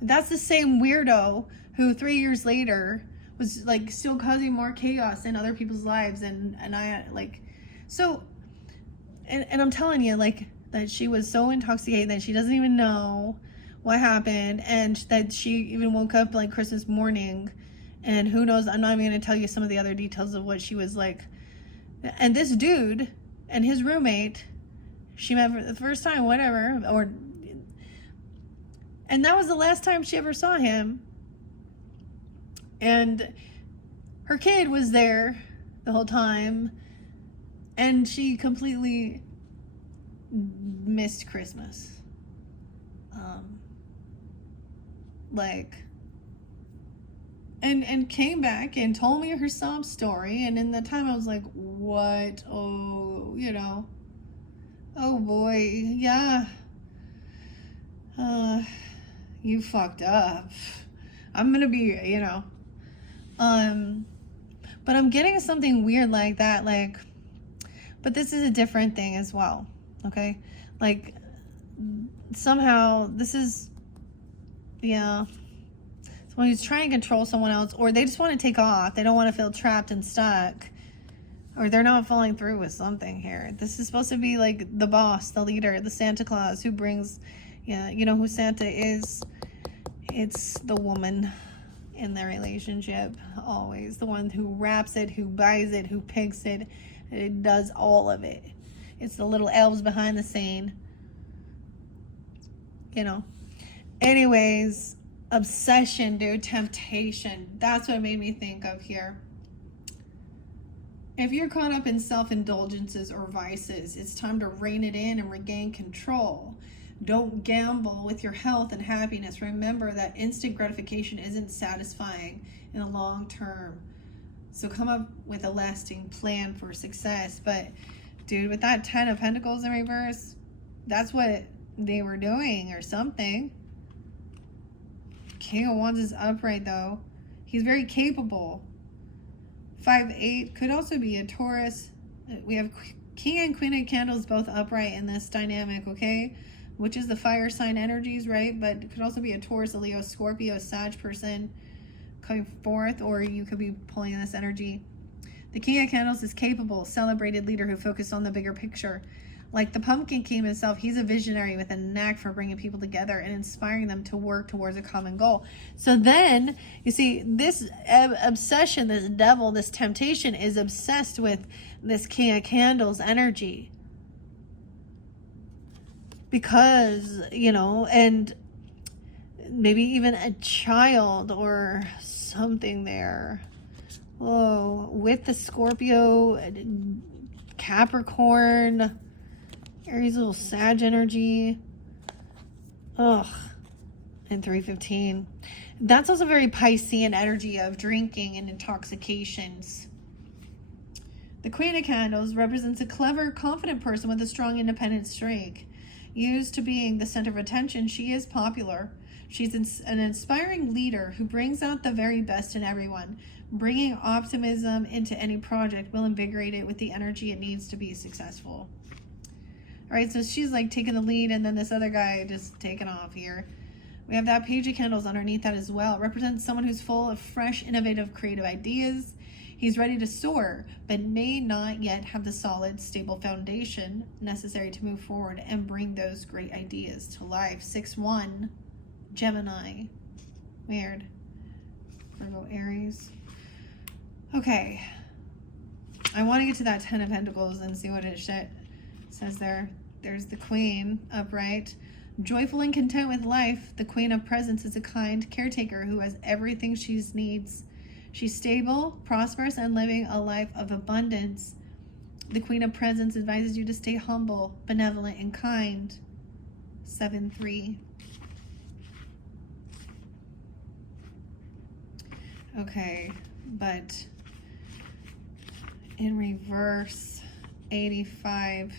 And that's the same weirdo who 3 years later was like still causing more chaos in other people's lives, and I like, so, and I'm telling you, like, that she was so intoxicated that she doesn't even know what happened, and that she even woke up like Christmas morning, and who knows, I'm not even going to tell you some of the other details of what she was like. And this dude and his roommate, she met for the first time, whatever, and that was the last time she ever saw him. And her kid was there the whole time, and she completely missed Christmas. And came back and told me her sob story, and in that time I was like, what? Oh, you know, oh boy, yeah, you fucked up. I'm gonna be, you know, but I'm getting something weird like that, like, but this is a different thing as well, okay? Like, somehow this is, yeah, someone who's trying to control someone else, or they just want to take off. They don't want to feel trapped and stuck, or they're not following through with something here. This is supposed to be like the boss, the leader, the Santa Claus who brings, yeah, you know who Santa is? It's the woman. in the relationship. Always the one who wraps it, who buys it, who picks it. It does all of it. It's the little elves behind the scene. You know. Anyways, obsession, dude. Temptation. That's what it made me think of here. If you're caught up in self-indulgences or vices, it's time to rein it in and regain control. Don't gamble with your health and happiness. Remember that instant gratification isn't satisfying in the long term. So come up with a lasting plan for success. But, dude, with that 10 of Pentacles in reverse, that's what they were doing or something. King of Wands is upright, though. He's very capable. 5-8 could also be a Taurus. We have King and Queen of Candles both upright in this dynamic, okay? Which is the fire sign energies, right? But it could also be a Taurus, a Leo, Scorpio, Sag person coming forth, or you could be pulling this energy. The King of Candles is capable, celebrated leader who focuses on the bigger picture. Like the Pumpkin King himself, he's a visionary with a knack for bringing people together and inspiring them to work towards a common goal. So then, you see, this obsession, this devil, this temptation is obsessed with this King of Candles energy. Because, you know, and maybe even a child or something there. Oh, with the Scorpio, Capricorn, Aries, little Sag energy. Ugh. And 315. That's also very Piscean energy of drinking and intoxications. The Queen of Candles represents a clever, confident person with a strong independent streak. Used to being the center of attention, she is popular. She's an inspiring leader who brings out the very best in everyone. Bringing optimism into any project will invigorate it with the energy it needs to be successful. All right, so she's like taking the lead, and then this other guy just taking off here. We have that Page of Candles underneath that as well. It represents someone who's full of fresh, innovative, creative ideas. He's ready to soar, but may not yet have the solid, stable foundation necessary to move forward and bring those great ideas to life. 6-1, Gemini. Weird. Virgo, Aries. Okay. I want to get to that 10 of Pentacles and see what it says there. There's the Queen upright. Joyful and content with life, the Queen of Presence is a kind caretaker who has everything she needs. She's stable, prosperous, and living a life of abundance. The Queen of Presence advises you to stay humble, benevolent, and kind. 7-3. Okay, but in reverse, 85,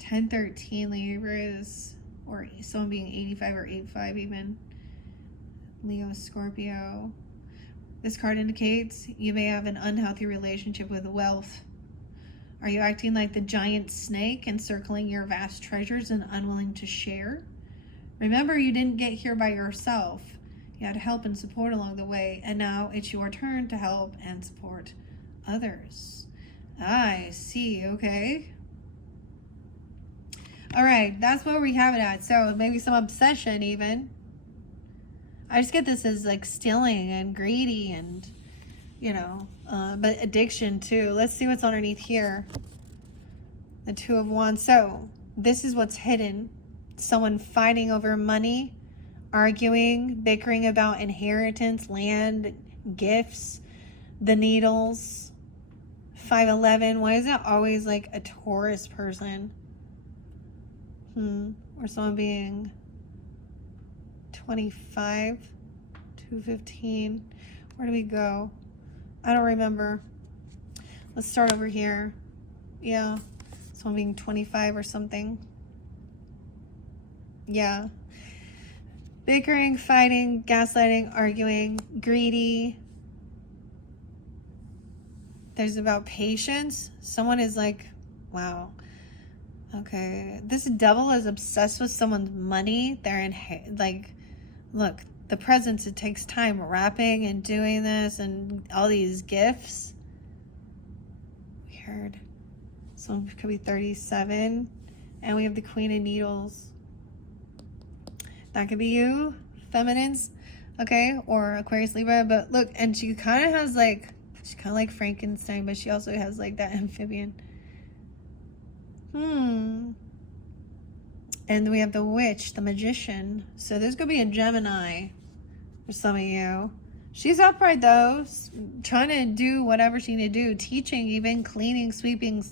10-13 Libras, or someone being 85 or 85 even. Leo, Scorpio. This card indicates you may have an unhealthy relationship with wealth. Are you acting like the giant snake, encircling your vast treasures and unwilling to share? Remember, you didn't get here by yourself. You had help and support along the way, and now it's your turn to help and support others. I see, okay. All right, that's where we have it at. So maybe some obsession even. I just get this as like stealing and greedy and, you know, but addiction too. Let's see what's underneath here. The 2 of Wands. So this is what's hidden. Someone fighting over money, arguing, bickering about inheritance, land, gifts, the needles. 5-11. Why is it always like a Taurus person? Or someone being 25, 215. Where do we go? I don't remember. Let's start over here. Yeah. Someone being 25 or something. Yeah. Bickering, fighting, gaslighting, arguing, greedy. There's about patience. Someone is like, wow. Okay. This devil is obsessed with someone's money. They're in, like, look, the presents, it takes time wrapping and doing this and all these gifts. Weird. Someone could be 37. And we have the Queen of Needles. That could be you, feminines. okay, or Aquarius, Libra. But look, and she kind of has like, she's kind of like Frankenstein, but she also has like that amphibian. And then we have the witch, the magician. So there's gonna be a Gemini for some of you. She's upright though, trying to do whatever she need to do, teaching, even cleaning, sweeping.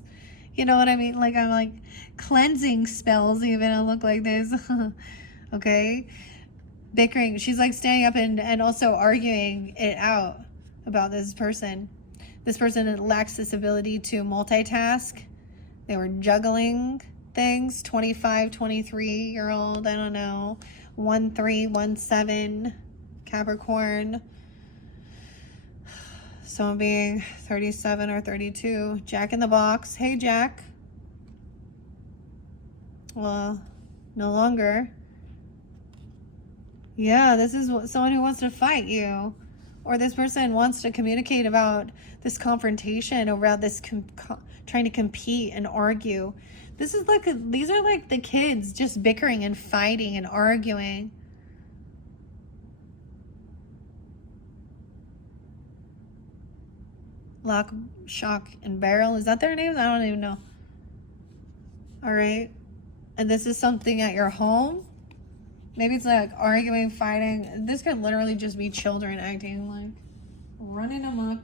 You know what I mean? Like I'm like cleansing spells. Even I look like this. Okay, bickering. She's like standing up and also arguing it out about this person. This person lacks this ability to multitask. They were juggling things. 25, 23-year-old. I don't know. 1317 Capricorn. Someone being 37 or 32. Jack in the box. Hey, Jack. Well, no longer. Yeah, this is someone who wants to fight you. Or this person wants to communicate about this confrontation, about this trying to compete and argue. This is like, these are like the kids just bickering and fighting and arguing. Lock, shock, and barrel. Is that their names? I don't even know. All right. And this is something at your home. Maybe it's like arguing, fighting. This could literally just be children acting like running amok.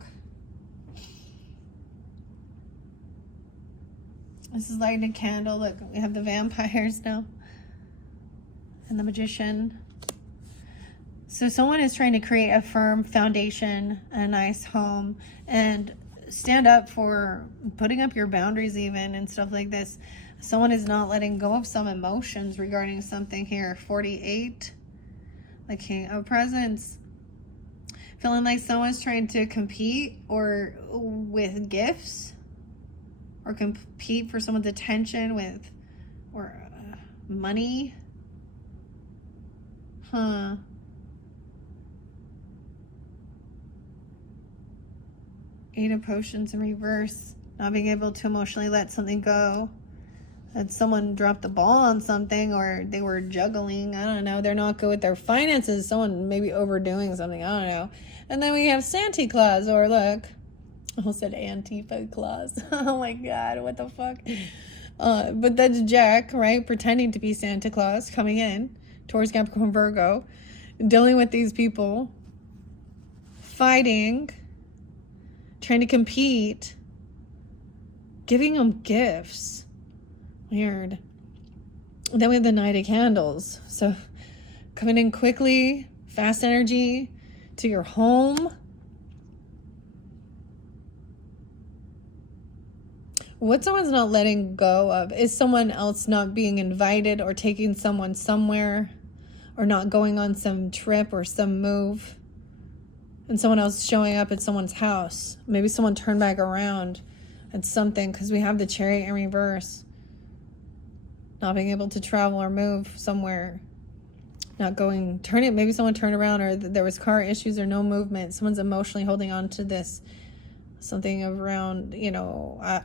This is lighting a candle. Look, we have the vampires now. And the magician. So someone is trying to create a firm foundation, a nice home, and stand up for putting up your boundaries even and stuff like this. Someone is not letting go of some emotions regarding something here. 48, the King of Presents. Feeling like someone's trying to compete or with gifts, or compete for someone's attention with, or money. Eight of Potions in reverse. Not being able to emotionally let something go. That someone dropped the ball on something, or they were juggling. I don't know. They're not good with their finances. Someone maybe overdoing something. I don't know. And then we have Santa Claus, or look. I almost said Antifa Claus. Oh my God, what the fuck? But that's Jack, right? Pretending to be Santa Claus, coming in towards Capricorn, Virgo. Dealing with these people. Fighting. Trying to compete. Giving them gifts. Weird. Then we have the Knight of Candles. So coming in quickly, fast energy to your home. What someone's not letting go of is someone else not being invited, or taking someone somewhere, or not going on some trip or some move, and someone else showing up at someone's house. Maybe someone turned back around at something, because we have the Chariot in reverse. Not being able to travel or move somewhere. Not going, turning, maybe someone turned around, or there was car issues or no movement. Someone's emotionally holding on to this. Something around,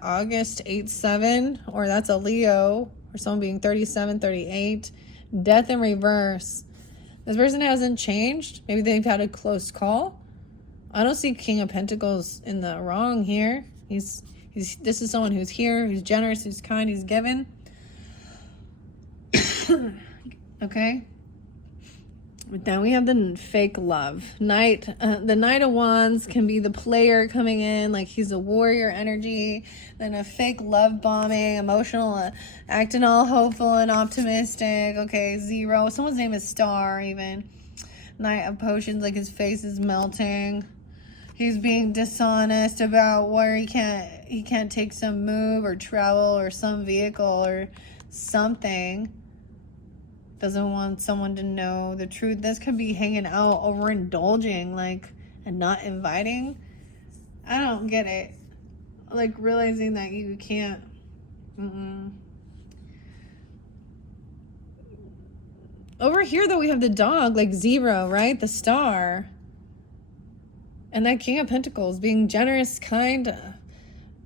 August 8-7, or that's a Leo, or someone being 37, 38. Death in reverse. This person hasn't changed. Maybe they've had a close call. I don't see King of Pentacles in the wrong here. This is someone who's here, who's generous, who's kind, who's given. Okay. But then we have the fake love. The Knight of Wands can be the player coming in, like he's a warrior energy. Then a fake love bombing, emotional, acting all hopeful and optimistic. Okay, 0. Someone's name is Star even. Knight of Potions, like his face is melting. He's being dishonest about where he can't take some move or travel or some vehicle or something. Doesn't want someone to know the truth. This could be hanging out, overindulging, and not inviting. I don't get it. Realizing that you can't. Over here, though, we have the dog, 0, right? The Star. And that King of Pentacles, being generous, kind,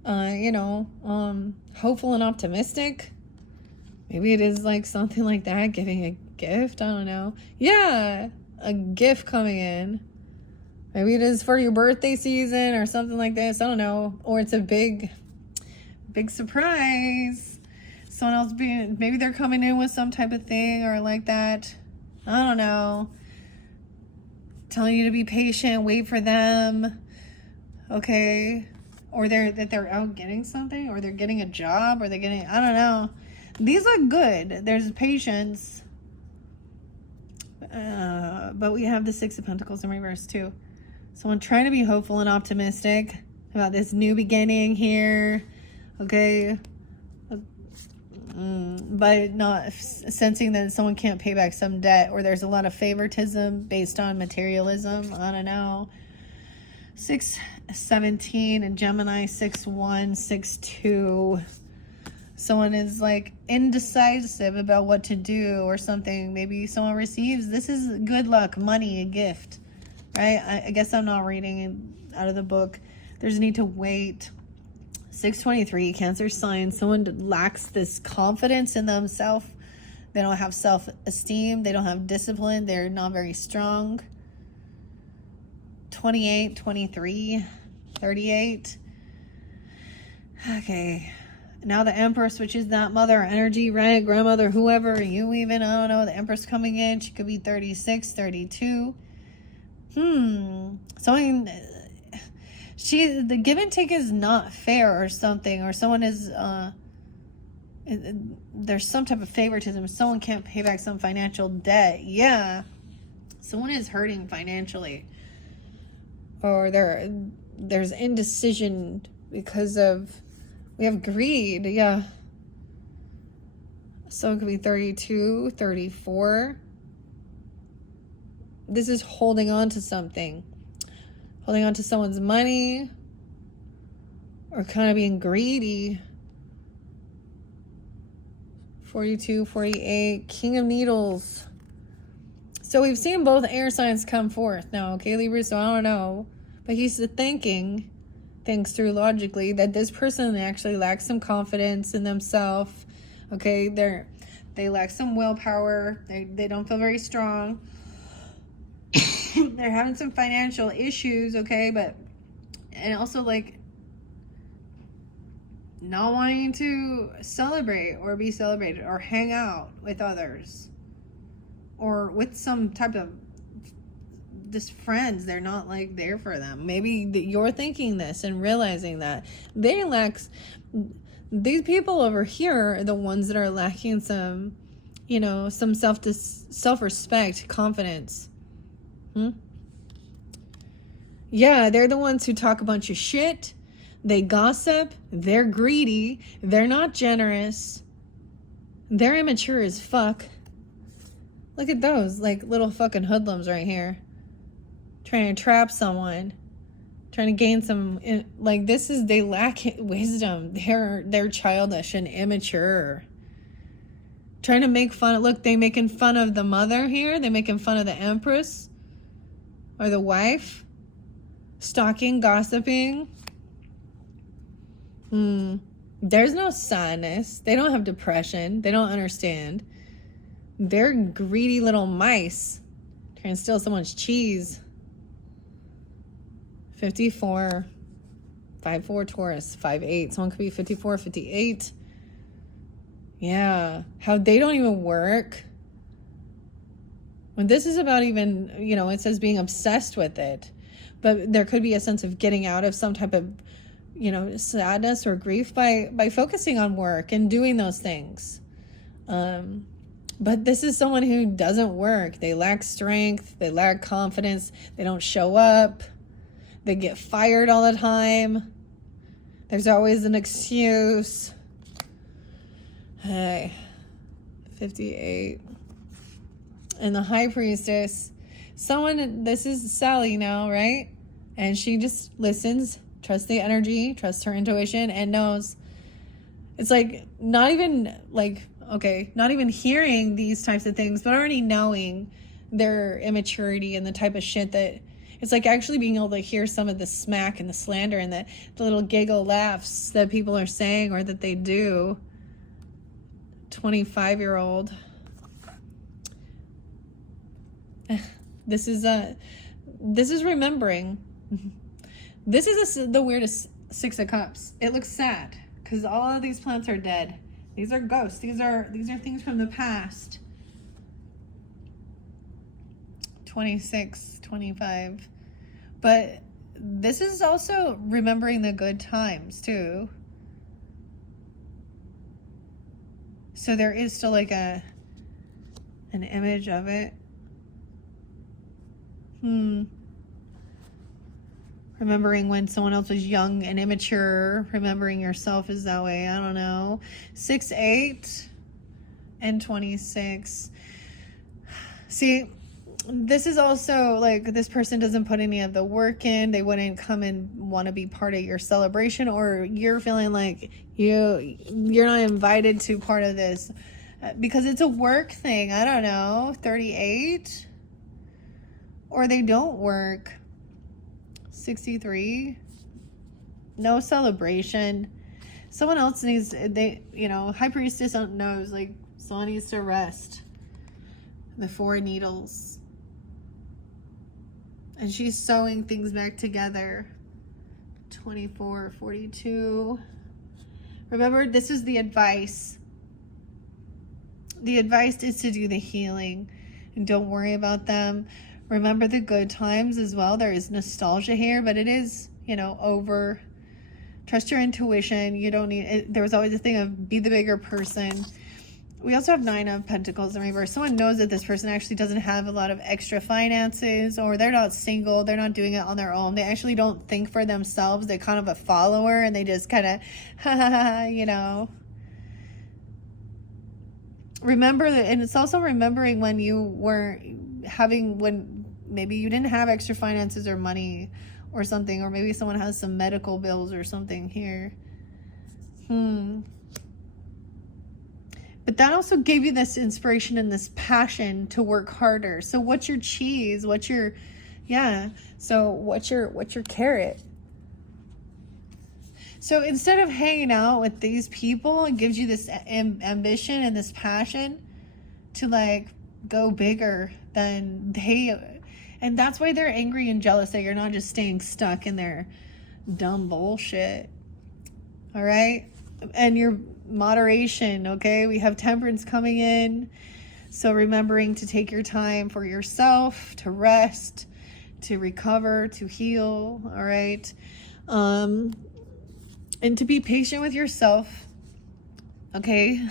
hopeful and optimistic. Maybe it is something like that, giving a gift. I don't know. Yeah. a gift coming in. Maybe it is for your birthday season or something like this. I don't know. Or it's a big surprise. Someone else maybe they're coming in with some type of thing or like that. I don't know. Telling you to be patient, wait for them. Okay. Or they're out getting something, or they're getting a job, or they're getting, I don't know. These look good. There's patience. But we have the Six of Pentacles in reverse too. Someone trying to be hopeful and optimistic about this new beginning here. Okay. But not sensing that someone can't pay back some debt, or there's a lot of favoritism based on materialism. I don't know. 6-17 and Gemini 6-1, 6-2. Someone is like indecisive about what to do or something. Maybe someone receives, this is good luck, money, a gift, right? I guess I'm not reading out of the book. There's a need to wait. 6-23, Cancer sign. Someone lacks this confidence in themselves. They don't have self-esteem. They don't have discipline. They're not very strong. 28, 23, 38. Okay. Now the Empress, which is that mother energy, right? Grandmother, whoever, you even, I don't know. The Empress coming in. She could be 36, 32. Someone, the give and take is not fair or something. Or someone is, there's some type of favoritism. Someone can't pay back some financial debt. Yeah. Someone is hurting financially. Or there's indecision because of, we have greed, yeah. So it could be 32, 34. This is holding on to something. Holding on to someone's money. Or kind of being greedy. 42, 48, King of Needles. So we've seen both air signs come forth now, okay, Libra? So I don't know. But he's thinks through logically that this person actually lacks some confidence in themselves. Okay, they lack some willpower. They don't feel very strong. They're having some financial issues, okay, and also like not wanting to celebrate or be celebrated or hang out with others or with some type of just friends. They're not like there for them. Maybe you're thinking this and realizing that these people over here are the ones that are lacking some, some self-respect, confidence. Yeah, they're the ones who talk a bunch of shit. They gossip. They're greedy. They're not generous. They're immature as fuck. Look at those, like little fucking hoodlums right here. Trying to trap someone. Trying to gain some, like they lack wisdom. They're childish and immature. Trying to make fun look, they making fun of the mother here. They making fun of the Empress. Or the wife. Stalking, gossiping. There's no sadness. They don't have depression. They don't understand. They're greedy little mice. Trying to steal someone's cheese. 54. 5-4 Taurus. 5-8. Someone could be 54, 58. Yeah. How they don't even work. When this is about even, it says being obsessed with it. But there could be a sense of getting out of some type of, sadness or grief by focusing on work and doing those things. But this is someone who doesn't work. They lack strength. They lack confidence. They don't show up. They get fired all the time. There's always an excuse. Hey, 58. And the High Priestess. This is Sally now, right? And she just listens, trusts the energy, trusts her intuition, and knows. It's like not even hearing these types of things, but already knowing their immaturity and the type of shit that it's like actually being able to hear some of the smack and the slander and the little giggle laughs that people are saying or that they do. 25-year-old. This is remembering. This is the weirdest Six of Cups. It looks sad because all of these plants are dead. These are ghosts. These are things from the past. 26, 25. But this is also remembering the good times too. So there is still like an image of it. Remembering when someone else was young and immature. Remembering yourself is that way. I don't know. 6, 8, and 26. See, this is also like this person doesn't put any of the work in. They wouldn't come and want to be part of your celebration, or you're feeling like you're not invited to part of this because it's a work thing. I don't know. 38, or they don't work. 63, no celebration. Someone else needs, High Priestess knows, like, someone needs to rest. The 4 needles. And she's sewing things back together. 24, 42. Remember, this is the advice. The advice is to do the healing. And don't worry about them. Remember the good times as well. There is nostalgia here, but it is, over. Trust your intuition. You don't need it. There was always a thing of be the bigger person. We also have 9 of Pentacles in reverse. Someone knows that this person actually doesn't have a lot of extra finances, or they're not single. They're not doing it on their own. They actually don't think for themselves. They're kind of a follower, and they just kind of, Remember that, and it's also remembering when you were when maybe you didn't have extra finances or money or something, or maybe someone has some medical bills or something here. But that also gave you this inspiration and this passion to work harder. So what's your cheese? What's your carrot? So instead of hanging out with these people, it gives you this ambition and this passion to like go bigger than they. And that's why they're angry and jealous that you're not just staying stuck in their dumb bullshit. All right? And your moderation, okay? We have Temperance coming in. So remembering to take your time for yourself, to rest, to recover, to heal, all right? And to be patient with yourself, okay?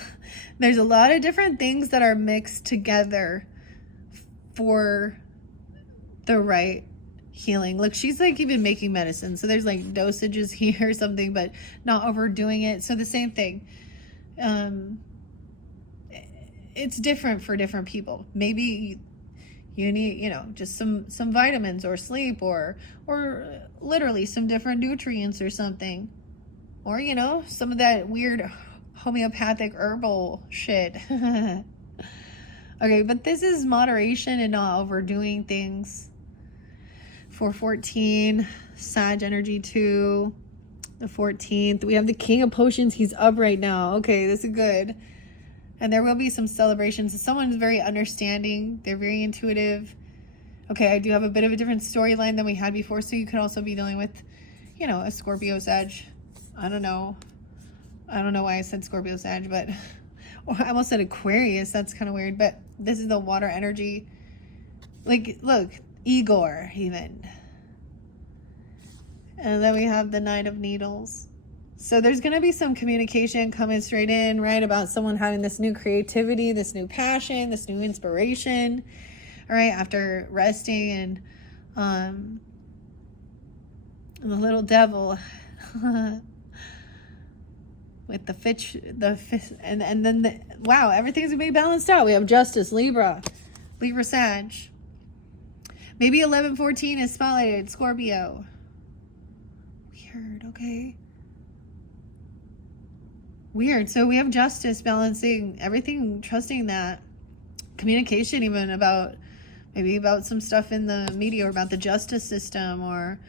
There's a lot of different things that are mixed together for the right healing. Look, she's like even making medicine. So there's like dosages here or something, but not overdoing it. So the same thing. It's different for different people. Maybe you need, just some vitamins or sleep or literally some different nutrients or something. Or, some of that weird homeopathic herbal shit. Okay, but this is moderation and not overdoing things. 414, Sag energy 2, the 14th. We have the King of Potions. He's up right now. Okay, this is good. And there will be some celebrations. Someone's very understanding. They're very intuitive. Okay, I do have a bit of a different storyline than we had before. So you could also be dealing with, a Scorpio Sag. I don't know why I said Scorpio Sag, but I almost said Aquarius. That's kind of weird. But this is the water energy. Like, look, Igor even. And then we have the Knight of Needles. So there's going to be some communication coming straight in, right? About someone having this new creativity, this new passion, this new inspiration. All right, after resting and the little devil with the fish, and then wow, everything's gonna be balanced out. We have Justice, Libra Sag. Maybe 1114 is spotlighted, Scorpio. Weird, okay. Weird. So we have Justice balancing everything, trusting that communication, even about some stuff in the media or about the justice system or,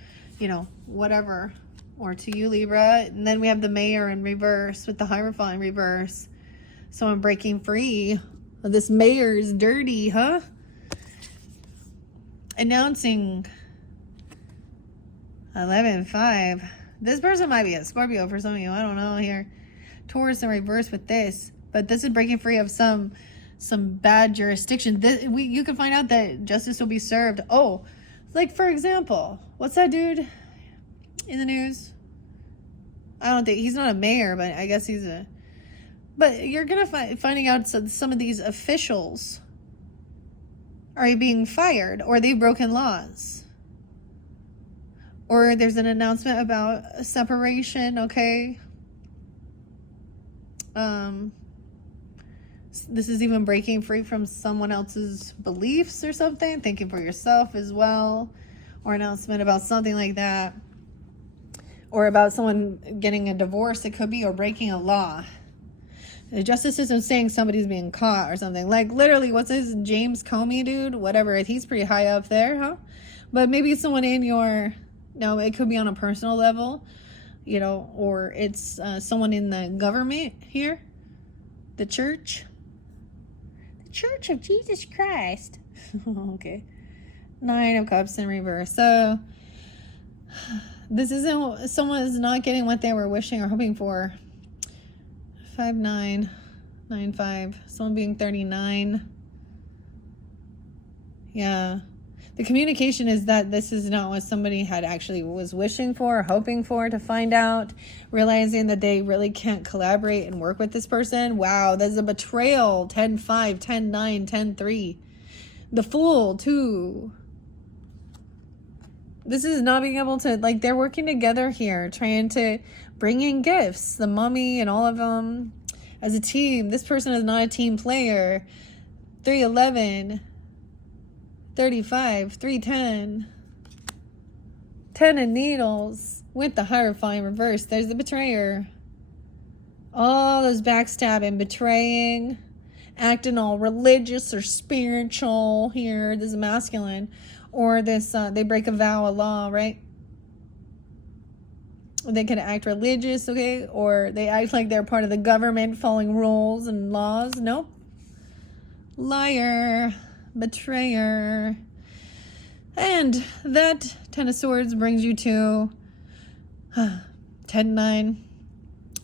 whatever. Or to you, Libra. And then we have the Mayor in reverse with the Hierophant in reverse. So I'm breaking free. This Mayor is dirty, huh? announcing 11-5. This person might be a Scorpio for some of you. I don't know here. Taurus in reverse with this. But this is breaking free of some bad jurisdiction. You can find out that justice will be served. Oh, like for example, what's that dude in the news? I don't think he's not a mayor, but I guess he's a. But you're gonna finding out some of these officials are being fired, or they've broken laws, or there's an announcement about a separation. Okay. This is even breaking free from someone else's beliefs or something. Thinking for yourself as well, or announcement about something like that, or about someone getting a divorce. It could be, or breaking a law. The justice system saying somebody's being caught or something. Like literally, what's this James Comey dude? Whatever. He's pretty high up there, huh? But maybe someone in your. No, it could be on a personal level, you know, or it's someone in the government here, the church. Church of Jesus Christ. Okay. 9 of Cups in reverse. So this isn't, someone is not getting what they were wishing or hoping for. 5-9, 9-5. Someone being 39. Yeah. The communication is that this is not what somebody had actually was wishing for or hoping for, to find out, realizing that they really can't collaborate and work with this person. Wow, there's a betrayal. 10-5, 10-9, 10-3. The Fool, too. This is not being able to, like, they're working together here, trying to bring in gifts. The mummy and all of them as a team. This person is not a team player. 3-11. 35, 3-10, 10 of needles with the Hierophant in reverse. There's the betrayer. All those backstabbing, betraying, acting all religious or spiritual here. This is masculine. Or this, they break a vow, a law, right? They can act religious, okay? Or they act like they're part of the government, following rules and laws. Nope. Liar. Betrayer. And that 10 of Swords brings you to 10-9,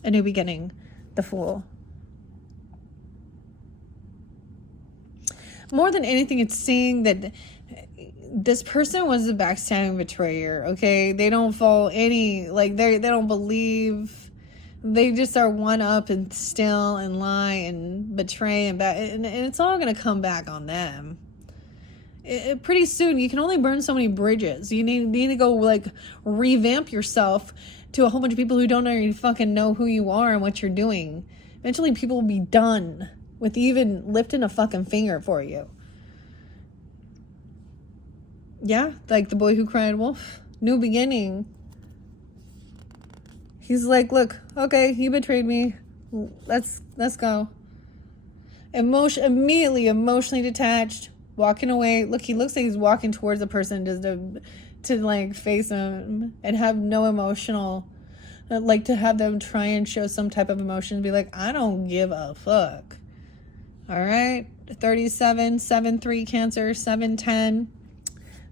a new beginning, the Fool. More than anything, it's seeing that this person was a backstabbing betrayer, okay? They don't follow any, like, they don't believe. They just are one up and steal and lie and betray and it's all going to come back on them. Pretty soon, you can only burn so many bridges. You need to go, like, revamp yourself to a whole bunch of people who don't even fucking know who you are and what you're doing. Eventually, people will be done with even lifting a fucking finger for you. Yeah, like the boy who cried wolf. New beginning. He's like, look, okay, you betrayed me. Let's go. Immediately emotionally detached, walking away. Look, he looks like he's walking towards the person just to like face him and have no emotional, like to have them try and show some type of emotion. Be like, I don't give a fuck. All right. 37, 7-3 Cancer, 7-10,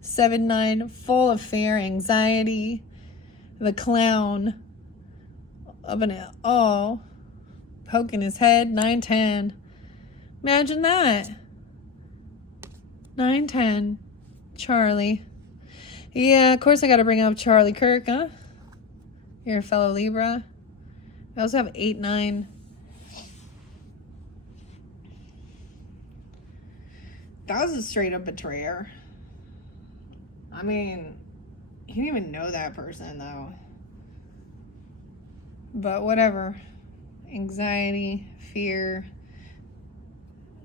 7-9, full of fear, anxiety. The Clown. Of an all poking his head. 9-10. Imagine that. 9-10. Charlie. Yeah, of course I gotta bring up Charlie Kirk, huh? You're a fellow Libra. I also have 8-9. That was a straight up betrayer. I mean, he didn't even know that person though. But whatever. Anxiety, fear.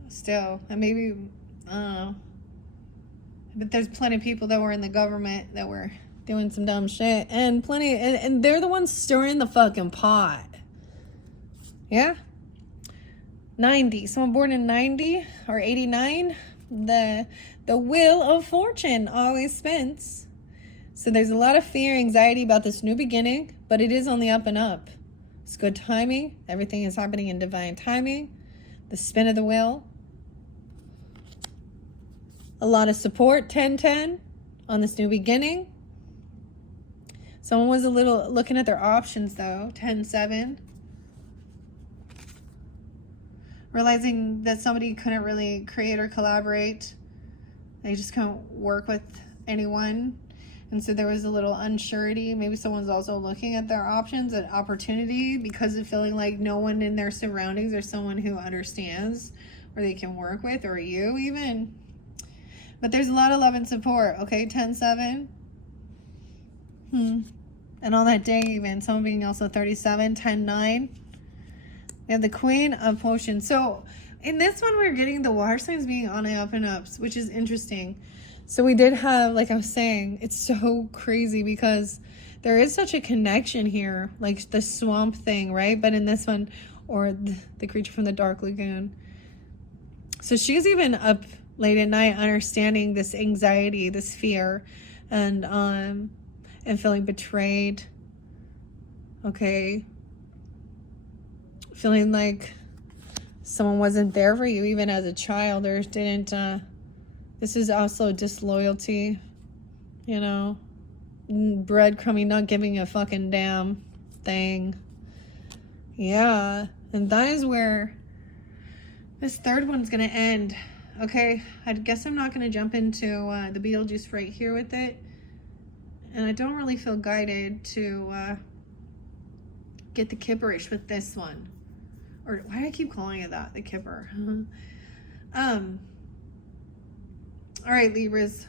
Still. And maybe, I don't know. But there's plenty of people that were in the government that were doing some dumb shit. And plenty, and they're the ones stirring the fucking pot. Yeah? 90. Someone born in 90 or 89. The wheel of fortune always spins. So there's a lot of fear, anxiety about this new beginning, but it is on the up and up. It's good timing. Everything is happening in divine timing. The spin of the wheel. A lot of support, 10-10. on this new beginning. Someone was a little looking at their options though. 10-7. Realizing that somebody couldn't really create or collaborate. They just couldn't work with anyone. And so there was a little unsurety. Maybe someone's also looking at their options and opportunity because of feeling like no one in their surroundings or someone who understands or they can work with, or you even. But there's a lot of love and support, okay? 10-7. And on that day even, someone being also 37, 10-9. We have the Queen of Potions. So in this one, we're getting the water signs being on and up and ups, which is interesting. So we did have, like I was saying, it's so crazy because there is such a connection here, like the swamp thing, right? But in this one, or the creature from the dark lagoon. So she's even up late at night understanding this anxiety, this fear, and feeling betrayed. Okay. Feeling like someone wasn't there for you even as a child, or didn't, this is also disloyalty, you know, breadcrumbing, not giving a fucking damn thing. Yeah, and that is where this third one's gonna end. Okay, I guess I'm not gonna jump into the Beetlejuice right here with it, and I don't really feel guided to get the kipperish with this one. Or why do I keep calling it that? The kipper. All right, Libras.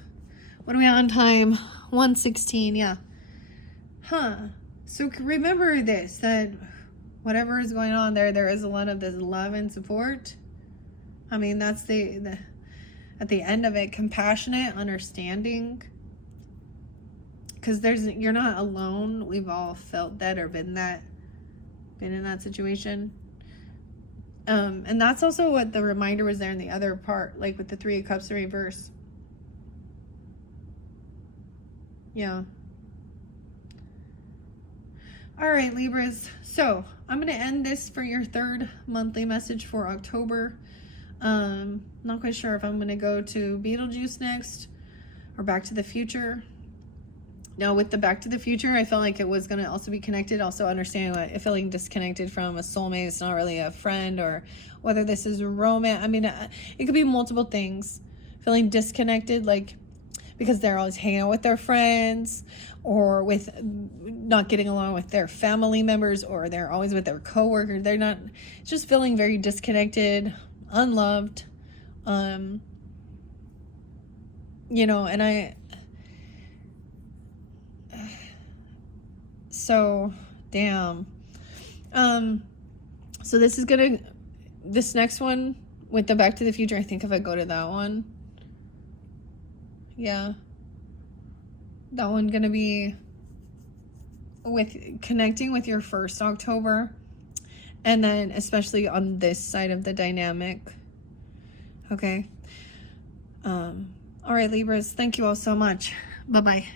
What are we on time? 1:16, yeah. So remember this, that whatever is going on there is a lot of this love and support. I mean, that's the at the end of it, compassionate, understanding. Because you're not alone. We've all felt that or been in that situation. And that's also what the reminder was there in the other part, like with the 3 of Cups in reverse. Yeah. All right, Libras. So I'm going to end this for your third monthly message for October. Not quite sure if I'm going to go to Beetlejuice next or Back to the Future. Now, with the Back to the Future, I felt like it was going to also be connected. Also understanding what feeling disconnected from a soulmate. It's not really a friend, or whether this is a romance. I mean, it could be multiple things. Feeling disconnected, like because they're always hanging out with their friends, or with not getting along with their family members, or they're always with their coworkers. They're not, just feeling very disconnected, unloved. You know, and so damn. So this next one with the Back to the Future, I think if I go to that one, yeah, that one gonna be with connecting with your first October, and then especially on this side of the dynamic. Okay. All right, Libras, thank you all so much. Bye-bye.